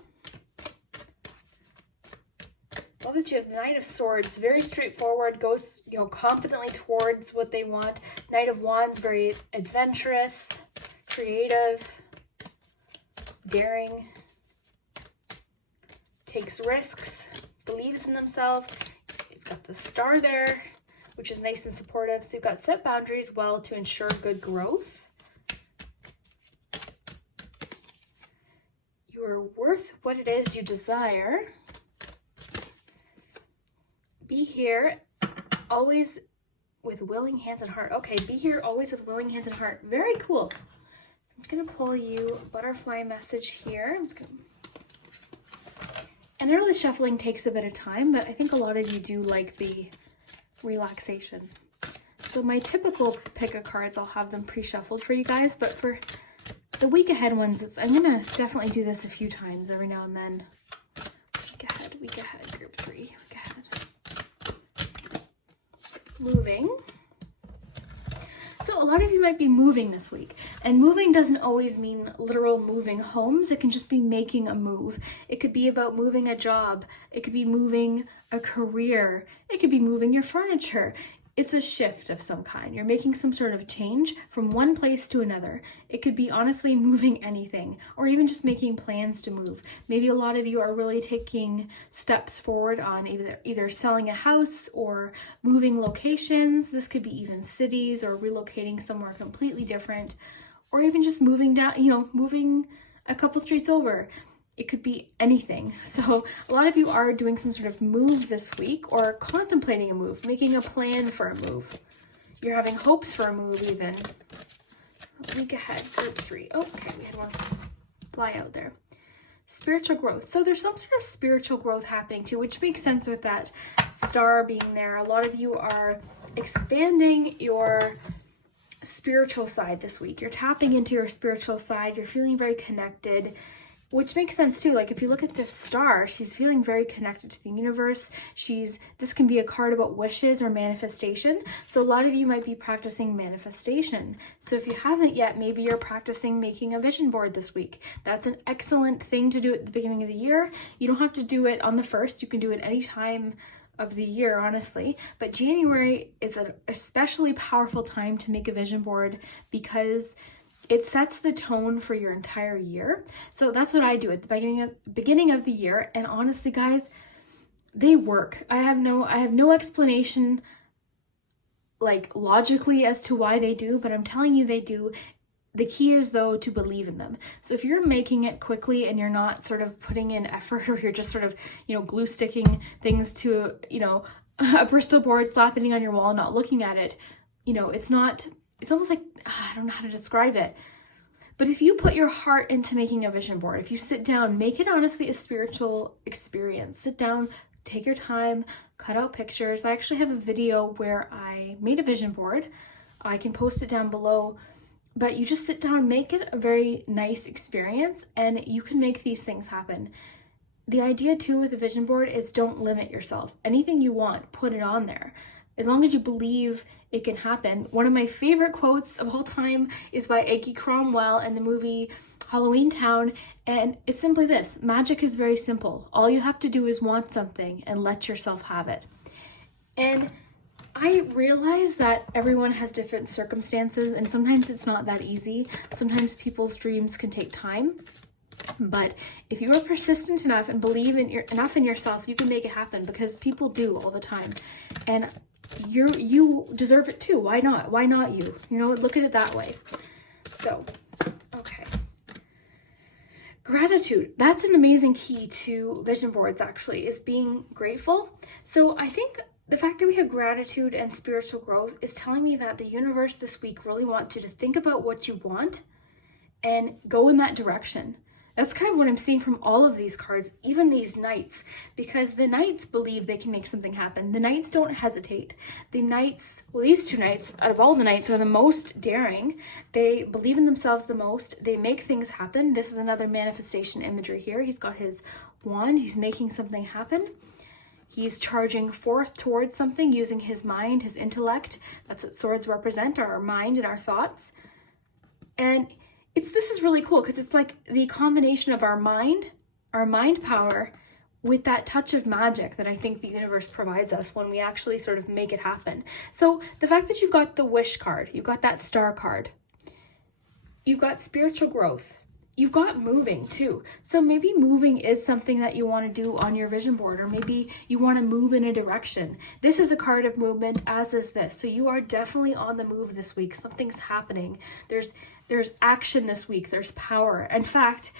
Love that you have Knight of Swords, very straightforward, goes, confidently towards what they want. Knight of Wands, very adventurous, creative, daring, takes risks, believes in themselves. You've got the star there, which is nice and supportive. So you've got set boundaries well to ensure good growth. You are worth what it is you desire. Be here always with willing hands and heart. Okay, be here always with willing hands and heart. Very cool. So I'm just going to pull you a butterfly message here. And I know the shuffling takes a bit of time, but I think a lot of you do like the relaxation. So my typical pick of cards, I'll have them pre-shuffled for you guys, but for the week ahead ones, I'm gonna definitely do this a few times every now and then. Week ahead, group 3, week ahead. Moving. So a lot of you might be moving this week, and moving doesn't always mean literal moving homes. It can just be making a move. It could be about moving a job. It could be moving a career. It could be moving your furniture. It's a shift of some kind. You're making some sort of change from one place to another. It could be honestly moving anything, or even just making plans to move. Maybe a lot of you are really taking steps forward on either selling a house or moving locations. This could be even cities, or relocating somewhere completely different, or even just moving down, moving a couple streets over. It could be anything. So a lot of you are doing some sort of move this week, or contemplating a move, making a plan for a move. You're having hopes for a move even. A week ahead, group 3. Oh, okay, we had one fly out there. spiritual growth. So there's some sort of spiritual growth happening too, which makes sense with that star being there. A lot of you are expanding your spiritual side this week. You're tapping into your spiritual side. You're feeling very connected, which makes sense too. Like if you look at this star, she's feeling very connected to the universe. This can be a card about wishes or manifestation. So a lot of you might be practicing manifestation. So if you haven't yet, maybe you're practicing making a vision board this week. That's an excellent thing to do at the beginning of the year. You don't have to do it on the 1st. You can do it any time of the year, honestly. But January is an especially powerful time to make a vision board because it sets the tone for your entire year. So that's what I do at the beginning of the year. And honestly, guys, they work. I have no explanation like logically as to why they do, but I'm telling you they do. The key is though to believe in them. So if you're making it quickly and you're not sort of putting in effort, or you're just sort of, glue sticking things to, a Bristol board, slapping it on your wall, not looking at it, it's almost like, I don't know how to describe it. But if you put your heart into making a vision board, if you sit down, make it honestly a spiritual experience. Sit down, take your time, cut out pictures. I actually have a video where I made a vision board. I can post it down below. But you just sit down, make it a very nice experience, and you can make these things happen. The idea too with a vision board is don't limit yourself. Anything you want, put it on there. As long as you believe it can happen. One of my favorite quotes of all time is by Aggie Cromwell in the movie Halloween Town, and it's simply this: magic is very simple. All you have to do is want something and let yourself have it. And I realize that everyone has different circumstances, and sometimes it's not that easy. Sometimes people's dreams can take time. But if you are persistent enough and believe enough in yourself, you can make it happen, because people do all the time. And you deserve it too. Why not? Why not you? Look at it that way. So, okay. Gratitude. That's an amazing key to vision boards, actually, is being grateful. So I think the fact that we have gratitude and spiritual growth is telling me that the universe this week really wants you to think about what you want and go in that direction. That's kind of what I'm seeing from all of these cards, even these knights, because the knights believe they can make something happen. The knights don't hesitate. The knights, well, these two knights, out of all the knights, are the most daring. They believe in themselves the most. They make things happen. This is another manifestation imagery here. He's got his wand. He's making something happen. He's charging forth towards something using his mind, his intellect. That's what swords represent, our mind and our thoughts. And this is really cool because it's like the combination of our mind power with that touch of magic that I think the universe provides us when we actually sort of make it happen. So the fact that you've got the wish card, you've got that star card, you've got spiritual growth, you've got moving too. So maybe moving is something that you want to do on your vision board, or maybe you want to move in a direction. This is a card of movement, as is this. So you are definitely on the move this week. Something's happening. There's action this week. There's power. In fact,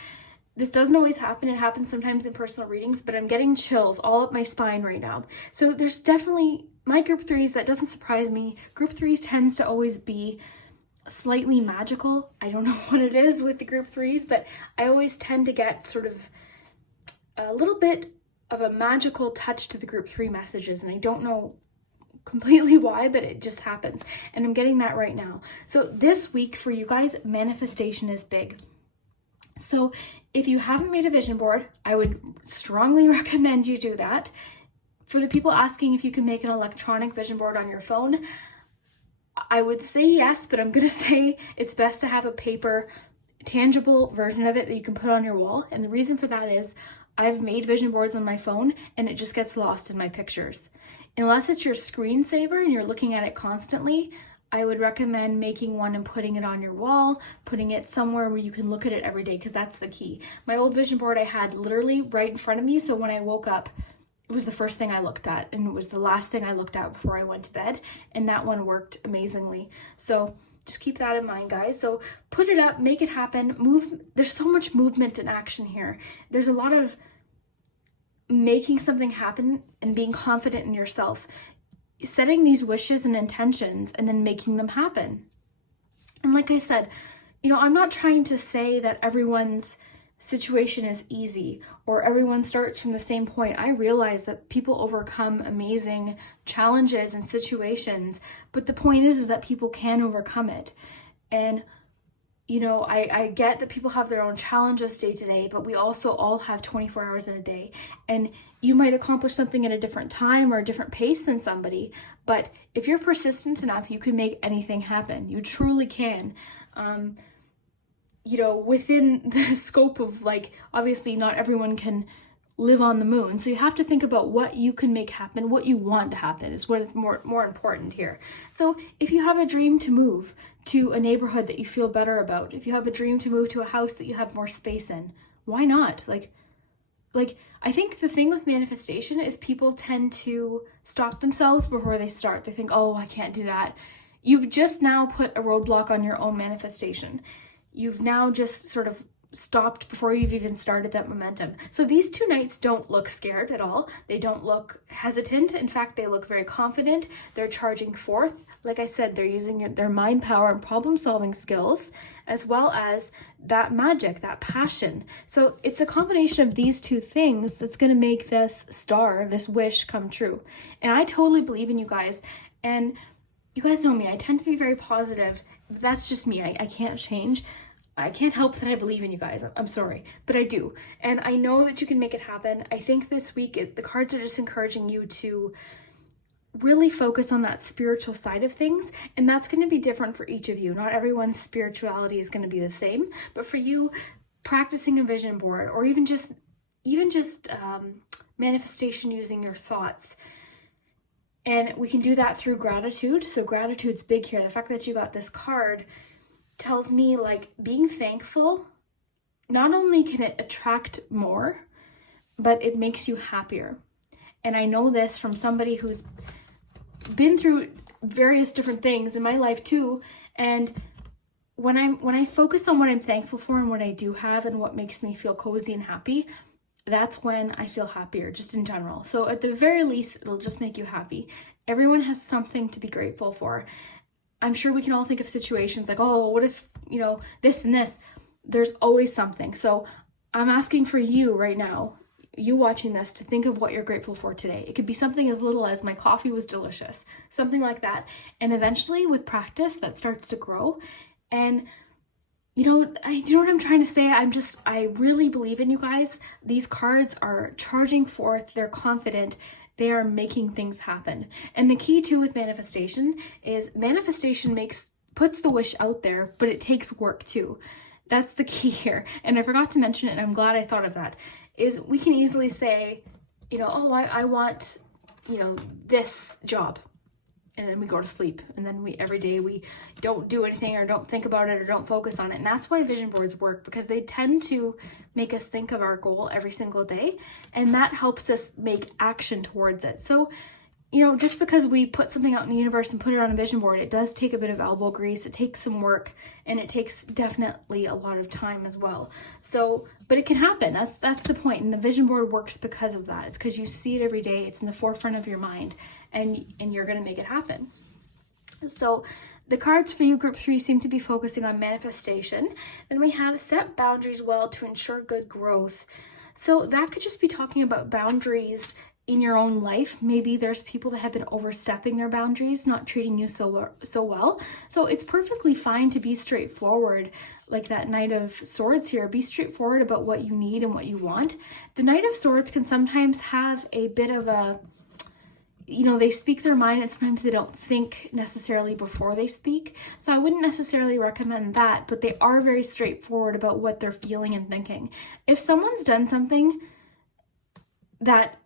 this doesn't always happen. It happens sometimes in personal readings, but I'm getting chills all up my spine right now. So there's definitely, my group threes, that doesn't surprise me. Group threes tends to always be slightly magical. I don't know what it is with the group threes, but I always tend to get sort of a little bit of a magical touch to the group three messages, and I don't know completely why, but it just happens, and I'm getting that right now. So this week for you guys, manifestation is big. So if you haven't made a vision board, I would strongly recommend you do that. For the people asking if you can make an electronic vision board on your phone, I would say yes, but I'm going to say it's best to have a paper, tangible version of it that you can put on your wall. And the reason for that is I've made vision boards on my phone and it just gets lost in my pictures. Unless it's your screensaver and you're looking at it constantly, I would recommend making one and putting it on your wall, putting it somewhere where you can look at it every day, because that's the key. My old vision board I had literally right in front of me, so when I woke up, it was the first thing I looked at, and it was the last thing I looked at before I went to bed, and that one worked amazingly. So just keep that in mind, guys. So put it up, make it happen, move. There's so much movement and action here. There's a lot of making something happen and being confident in yourself, setting these wishes and intentions and then making them happen. And like I said, I'm not trying to say that everyone's situation is easy or everyone starts from the same point. I realize that people overcome amazing challenges and situations, but the point is that people can overcome it. And I get that people have their own challenges day to day, but we also all have 24 hours in a day. And you might accomplish something at a different time or a different pace than somebody, but if you're persistent enough, you can make anything happen. You truly can. Within the scope of, like, obviously not everyone can live on the moon. So you have to think about what you can make happen, what you want to happen is what is more important here. So if you have a dream to move to a neighborhood that you feel better about, if you have a dream to move to a house that you have more space in, why not? Like I think the thing with manifestation is people tend to stop themselves before they start. They think, oh, I can't do that. You've just now put a roadblock on your own manifestation. You've now just sort of stopped before you've even started that momentum. So these two knights don't look scared at all. They don't look hesitant. In fact, they look very confident. They're charging forth. Like I said, they're using their mind power and problem solving skills, as well as that magic, that passion. So it's a combination of these two things that's going to make this star, this wish, come true. And I totally believe in you guys. And you guys know me, I tend to be very positive. That's just me. I can't change. I can't help that I believe in you guys. I'm sorry, but I do. And I know that you can make it happen. I think this week, the cards are just encouraging you to really focus on that spiritual side of things. And that's going to be different for each of you. Not everyone's spirituality is going to be the same, but for you, practicing a vision board, or even just manifestation using your thoughts. And we can do that through gratitude. So gratitude's big here. The fact that you got this card tells me, like, being thankful, not only can it attract more, but it makes you happier. And I know this from somebody who's been through various different things in my life too. And when I focus on what I'm thankful for and what I do have and what makes me feel cozy and happy, that's when I feel happier, just in general. So at the very least, it'll just make you happy. Everyone has something to be grateful for. I'm sure we can all think of situations like, oh, what if, this and this. There's always something. So I'm asking for you right now, you watching this, to think of what you're grateful for today. It could be something as little as my coffee was delicious, something like that. And eventually with practice, that starts to grow. And do you know what I'm trying to say? I really believe in you guys. These cards are charging forth. They're confident. They are making things happen. And the key too with manifestation is manifestation puts the wish out there, but it takes work too. That's the key here. And I forgot to mention it, and I'm glad I thought of that, is we can easily say, I want, this job. And then we go to sleep. And then every day we don't do anything or don't think about it or don't focus on it. And that's why vision boards work, because they tend to make us think of our goal every single day. And that helps us make action towards it. So, just because we put something out in the universe and put it on a vision board, it does take a bit of elbow grease. It takes some work, and it takes definitely a lot of time as well. So, but it can happen. That's the point. And the vision board works because of that. It's because you see it every day. It's in the forefront of your mind, and you're going to make it happen. So the cards for you, group 3, seem to be focusing on manifestation. Then we have set boundaries well to ensure good growth. So that could just be talking about boundaries in your own life. Maybe there's people that have been overstepping their boundaries, not treating you so well. So it's perfectly fine to be straightforward, like that Knight of Swords here. Be straightforward about what you need and what you want. The Knight of Swords can sometimes have a bit of a, they speak their mind, and sometimes they don't think necessarily before they speak. So I wouldn't necessarily recommend that, but they are very straightforward about what they're feeling and thinking. If someone's done something that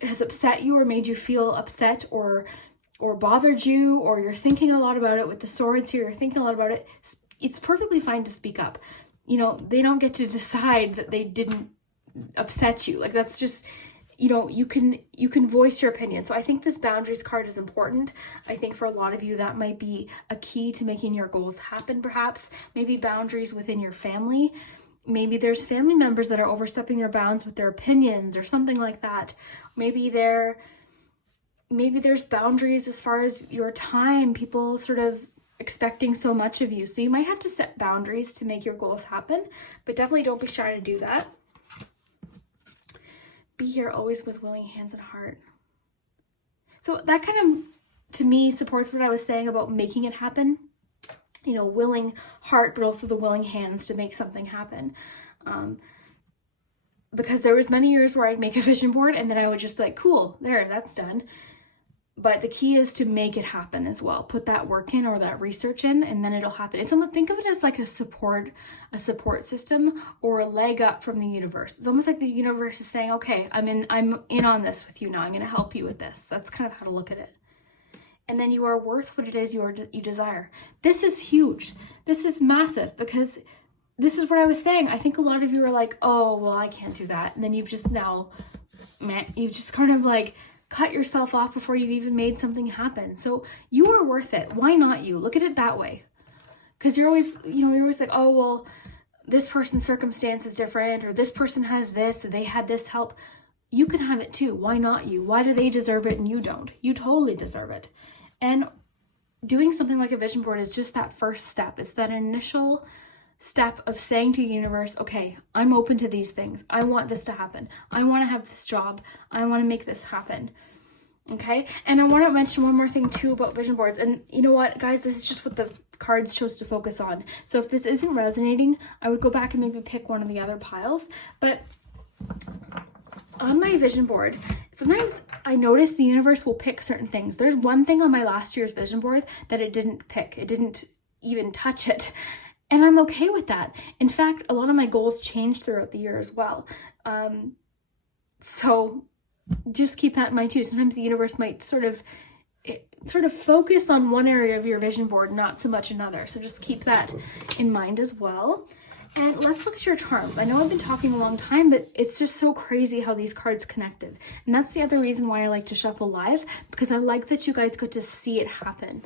has upset you or made you feel upset or bothered you, or you're thinking a lot about it with the swords here, you're thinking a lot about it, it's perfectly fine to speak up. They don't get to decide that they didn't upset you. Like, that's just, you can voice your opinion. So I think this boundaries card is important. I think for a lot of you, that might be a key to making your goals happen, perhaps. Maybe boundaries within your family. Maybe there's family members that are overstepping their bounds with their opinions or something like that. Maybe there's boundaries as far as your time. People sort of expecting so much of you. So you might have to set boundaries to make your goals happen, but definitely don't be shy to do that. Be here always with willing hands and heart. So that kind of, to me, supports what I was saying about making it happen. You know, willing heart, but also the willing hands to make something happen. Because there was many years where I'd make a vision board and then I would just be like, cool, there, that's done. But the key is to make it happen as well. Put that work in or that research in, and then it'll happen. It's almost, think of it as like a support system or a leg up from the universe. It's almost like the universe is saying, okay, I'm in on this with you now. I'm going to help you with this. That's kind of how to look at it. And then you are worth what it is you desire. This is huge. This is massive, because this is what I was saying. I think a lot of you are like, oh, well, I can't do that. And then you've just kind of like cut yourself off before you've even made something happen. So you are worth it. Why not you? Look at it that way. Because you're always like, oh, well, this person's circumstance is different, or this person has this, and they had this help. You can have it too. Why not you? Why do they deserve it and you don't? You totally deserve it. And doing something like a vision board is just that first step. It's that initial step of saying to the universe, okay, I'm open to these things. I want this to happen. I want to have this job. I want to make this happen. Okay. And I want to mention one more thing too about vision boards. And you know what, guys, this is just what the cards chose to focus on. So if this isn't resonating, I would go back and maybe pick one of the other piles. But on my vision board, sometimes I notice the universe will pick certain things. There's one thing on my last year's vision board that it didn't pick. It didn't even touch it. And I'm okay with that. In fact, a lot of my goals changed throughout the year as well. So just keep that in mind too. Sometimes the universe might sort of focus on one area of your vision board, not so much another. So just keep that in mind as well. And let's look at your charms. I know I've been talking a long time, but it's just so crazy how these cards connected. And that's the other reason why I like to shuffle live, because I like that you guys get to see it happen.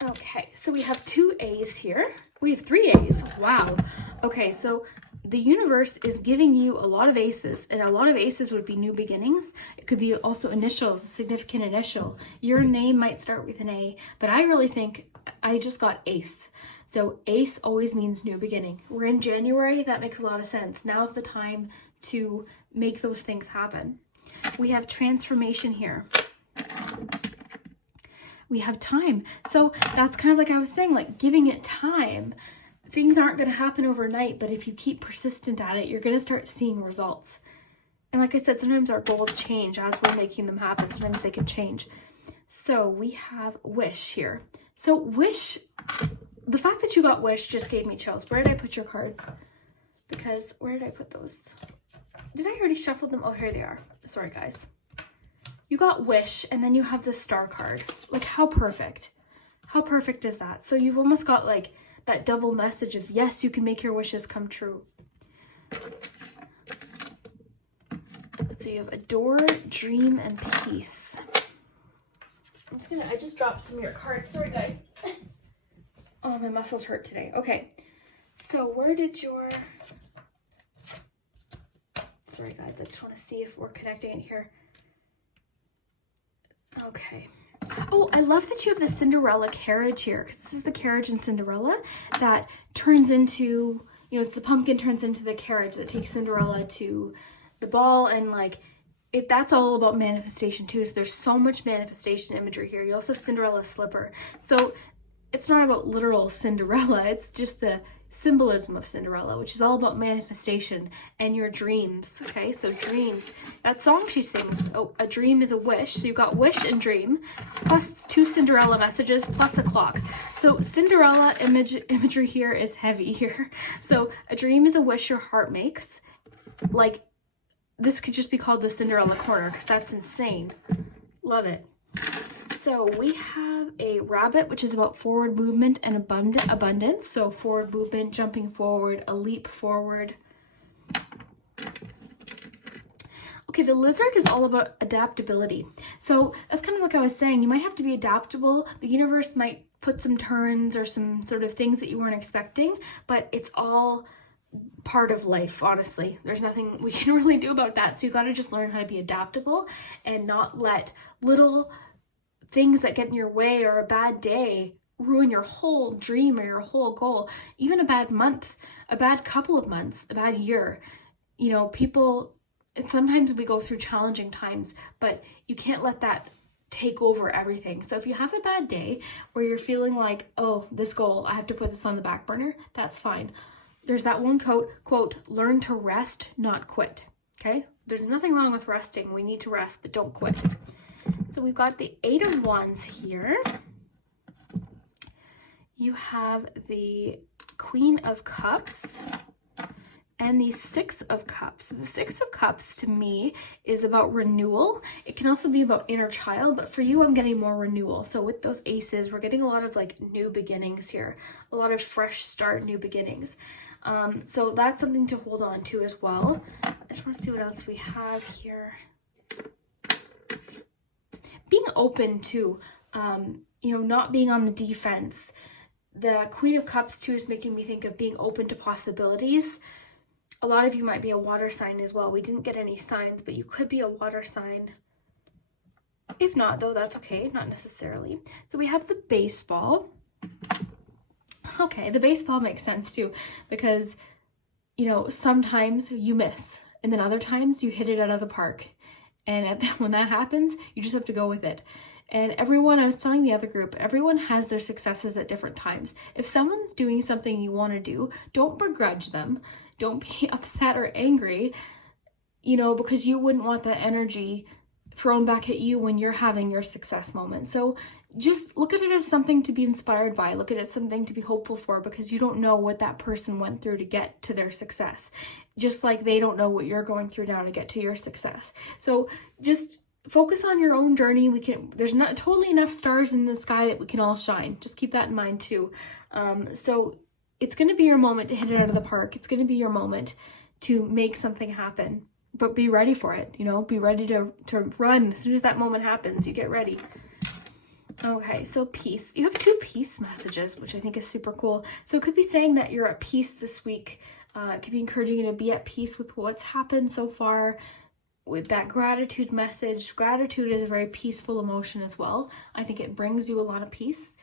Okay, so we have 2 A's here. We have 3 A's. Wow. Okay, so the universe is giving you a lot of aces, and a lot of aces would be new beginnings. It could be also initials, a significant initial. Your name might start with an A, but I really think I just got ace. So ace always means new beginning. We're in January. That makes a lot of sense. Now's the time to make those things happen. We have transformation here. We have time. So that's kind of like I was saying, like giving it time. Things aren't going to happen overnight, but if you keep persistent at it, you're going to start seeing results. And like I said, sometimes our goals change as we're making them happen. Sometimes they can change. So we have wish here. So wish, the fact that you got wish just gave me chills. Where did I put your cards? Because where did I put those? Did I already shuffle them? Oh, here they are. Sorry, guys. You got wish, and then you have the star card. Like, how perfect. How perfect is that? So you've almost got like that double message of, yes, you can make your wishes come true. So you have adore, dream, and peace. I just dropped some of your cards. Sorry, guys. Oh, my muscles hurt today. Okay. So where did your... Sorry, guys. I just want to see if we're connecting it here. Okay. Oh, I love that you have the Cinderella carriage here, because this is the carriage in Cinderella that turns into, you know, it's the pumpkin turns into the carriage that takes Cinderella to the ball, and like that's all about manifestation too. So there's so much manifestation imagery here. You also have Cinderella's slipper. So it's not about literal Cinderella, it's just the symbolism of Cinderella, which is all about manifestation and your dreams. Okay, so dreams, that song she sings, oh, a dream is a wish. So you've got wish and dream, plus 2 Cinderella messages, plus a clock. So Cinderella imagery here is heavy here. So a dream is a wish your heart makes. Like, this could just be called the Cinderella corner, because that's insane. Love it. So we have a rabbit, which is about forward movement and abundance. So forward movement, jumping forward, a leap forward. Okay, the lizard is all about adaptability. So that's kind of like I was saying, you might have to be adaptable. The universe might put some turns or some sort of things that you weren't expecting, but it's all part of life, honestly. There's nothing we can really do about that. So you got to just learn how to be adaptable and not let little things that get in your way or a bad day ruin your whole dream or your whole goal. Even a bad month, a bad couple of months, a bad year. You know, people, sometimes we go through challenging times, but you can't let that take over everything. So if you have a bad day where you're feeling like, oh, this goal, I have to put this on the back burner, that's fine. There's that one quote, learn to rest, not quit. Okay? There's nothing wrong with resting. We need to rest, but don't quit. So we've got the 8 of Wands here. You have the Queen of Cups and the 6 of Cups. The 6 of Cups to me is about renewal. It can also be about inner child, but for you, I'm getting more renewal. So with those aces, we're getting a lot of like new beginnings here, a lot of fresh start, new beginnings. So that's something to hold on to as well. I just want to see what else we have here. Being open to, not being on the defense. The Queen of Cups too is making me think of being open to possibilities. A lot of you might be a water sign as well. We didn't get any signs, but you could be a water sign. If not, though, that's okay. Not necessarily. So we have the baseball. Okay, the baseball makes sense too, because, sometimes you miss, and then other times you hit it out of the park. And when that happens, you just have to go with it. And everyone, I was telling the other group, everyone has their successes at different times. If someone's doing something you want to do, don't begrudge them. Don't be upset or angry, because you wouldn't want that energy thrown back at you when you're having your success moment. So just look at it as something to be inspired by. Look at it as something to be hopeful for, because you don't know what that person went through to get to their success. Just like they don't know what you're going through now to get to your success. So just focus on your own journey. There's not totally enough stars in the sky that we can all shine. Just keep that in mind too. So it's going to be your moment to hit it out of the park. It's going to be your moment to make something happen, but be ready for it. Be ready to run as soon as that moment happens. You get ready. Okay, so peace. You have 2 peace messages, which I think is super cool. So it could be saying that you're at peace this week. It could be encouraging you to be at peace with what's happened so far. With that gratitude message, gratitude is a very peaceful emotion as well. I think it brings you a lot of peace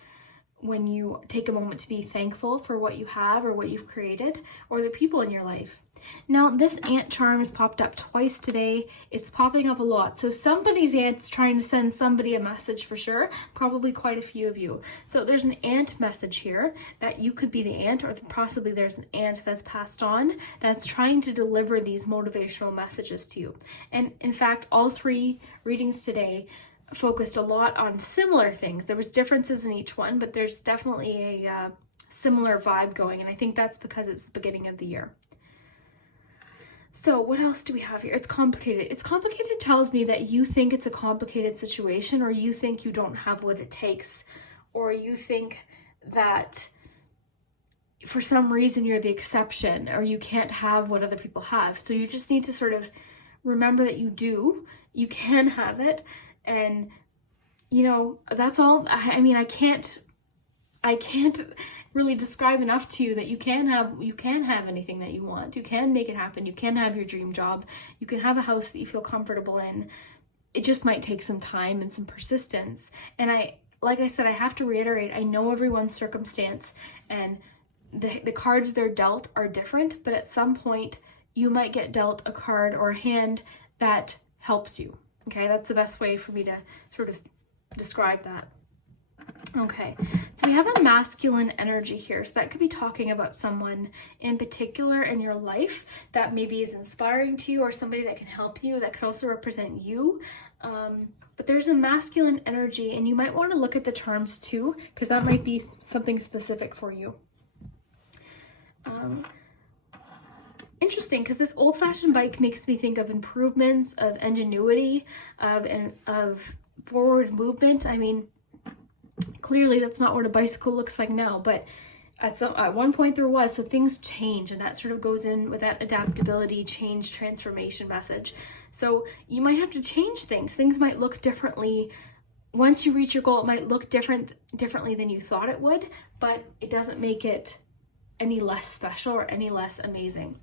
when you take a moment to be thankful for what you have or what you've created or the people in your life. Now, this ant charm has popped up twice today. It's popping up a lot. So somebody's ant's trying to send somebody a message for sure, probably quite a few of you. So there's an ant message here that you could be the ant, or possibly there's an ant that's passed on that's trying to deliver these motivational messages to you. And in fact, all 3 readings today focused a lot on similar things. There was differences in each one, but there's definitely a similar vibe going, and I think that's because it's the beginning of the year. So what else do we have here? It's complicated. It's complicated tells me that you think it's a complicated situation, or you think you don't have what it takes, or you think that for some reason you're the exception, or you can't have what other people have. So you just need to sort of remember that you can have it. And, that's all. I mean, I can't really describe enough to you that you can have anything that you want. You can make it happen. You can have your dream job. You can have a house that you feel comfortable in. It just might take some time and some persistence. And like I said, I have to reiterate, I know everyone's circumstance and the cards they're dealt are different, but at some point you might get dealt a card or a hand that helps you. Okay, that's the best way for me to sort of describe that. Okay, so we have a masculine energy here. So that could be talking about someone in particular in your life that maybe is inspiring to you, or somebody that can help you. That could also represent you. But there's a masculine energy, and you might want to look at the charms too, because that might be something specific for you. Interesting, because this old-fashioned bike makes me think of improvements, of ingenuity, of forward movement. I mean, clearly that's not what a bicycle looks like now, but at one point there was. So things change, and that sort of goes in with that adaptability, change, transformation message. So you might have to change things. Things might look differently. Once you reach your goal, it might look differently than you thought it would, but it doesn't make it any less special or any less amazing.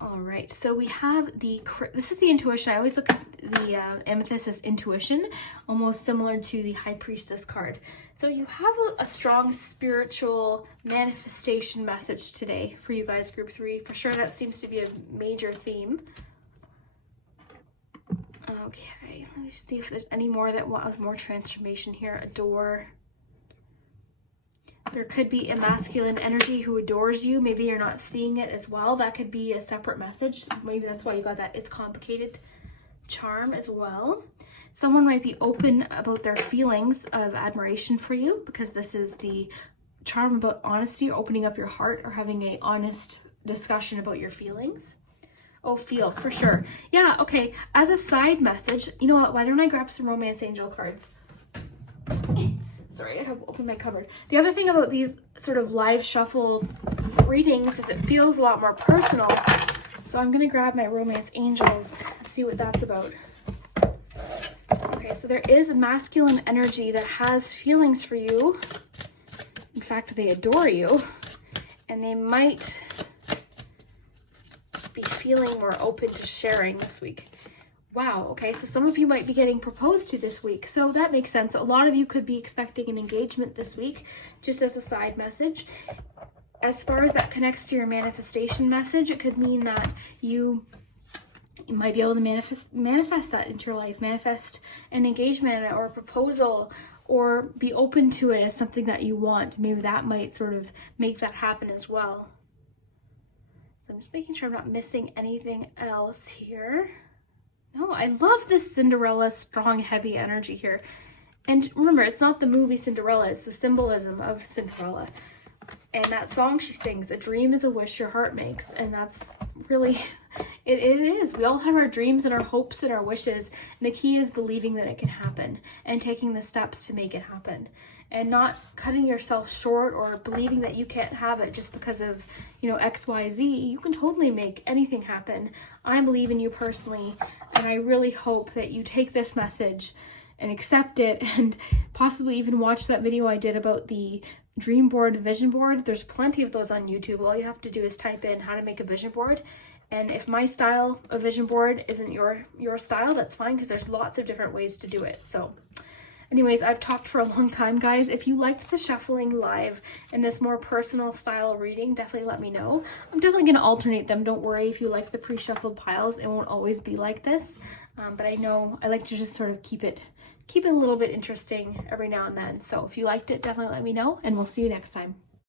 All right, so we have this is the intuition. I always look at the amethyst as intuition, almost similar to the high priestess card. So you have a strong spiritual manifestation message today for you guys, group 3. For sure, that seems to be a major theme. Okay, let me see if there's any more that want more transformation here. Adore. There could be a masculine energy who adores you. Maybe you're not seeing it as well. That could be a separate message. Maybe that's why you got that it's complicated charm as well. Someone might be open about their feelings of admiration for you, because this is the charm about honesty, opening up your heart or having an honest discussion about your feelings. Oh, feel, for sure. Yeah, okay. As a side message, you know what? Why don't I grab some romance angel cards? Sorry, I have to open my cupboard. The other thing about these sort of live shuffle readings is it feels a lot more personal. So I'm going to grab my romance angels and see what that's about. Okay, so there is a masculine energy that has feelings for you. In fact, they adore you. And they might be feeling more open to sharing this week. Wow, okay, so some of you might be getting proposed to this week, so that makes sense. A lot of you could be expecting an engagement this week, just as a side message. As far as that connects to your manifestation message, it could mean that you might be able to manifest that into your life, manifest an engagement or a proposal, or be open to it as something that you want. Maybe that might sort of make that happen as well. So I'm just making sure I'm not missing anything else here. No, I love this Cinderella strong, heavy energy here. And remember, it's not the movie Cinderella, it's the symbolism of Cinderella. And that song she sings, a dream is a wish your heart makes. And that's really, it is. We all have our dreams and our hopes and our wishes. And the key is believing that it can happen and taking the steps to make it happen. And not cutting yourself short or believing that you can't have it just because of, X, Y, Z. You can totally make anything happen. I believe in you personally, and I really hope that you take this message and accept it, and possibly even watch that video I did about the dream board, vision board. There's plenty of those on YouTube. All you have to do is type in how to make a vision board. And if my style of vision board isn't your style, that's fine, because there's lots of different ways to do it. So anyways, I've talked for a long time, guys. If you liked the shuffling live and this more personal style reading, definitely let me know. I'm definitely going to alternate them. Don't worry if you like the pre-shuffled piles. It won't always be like this. But I know I like to just sort of keep it a little bit interesting every now and then. So if you liked it, definitely let me know, and we'll see you next time.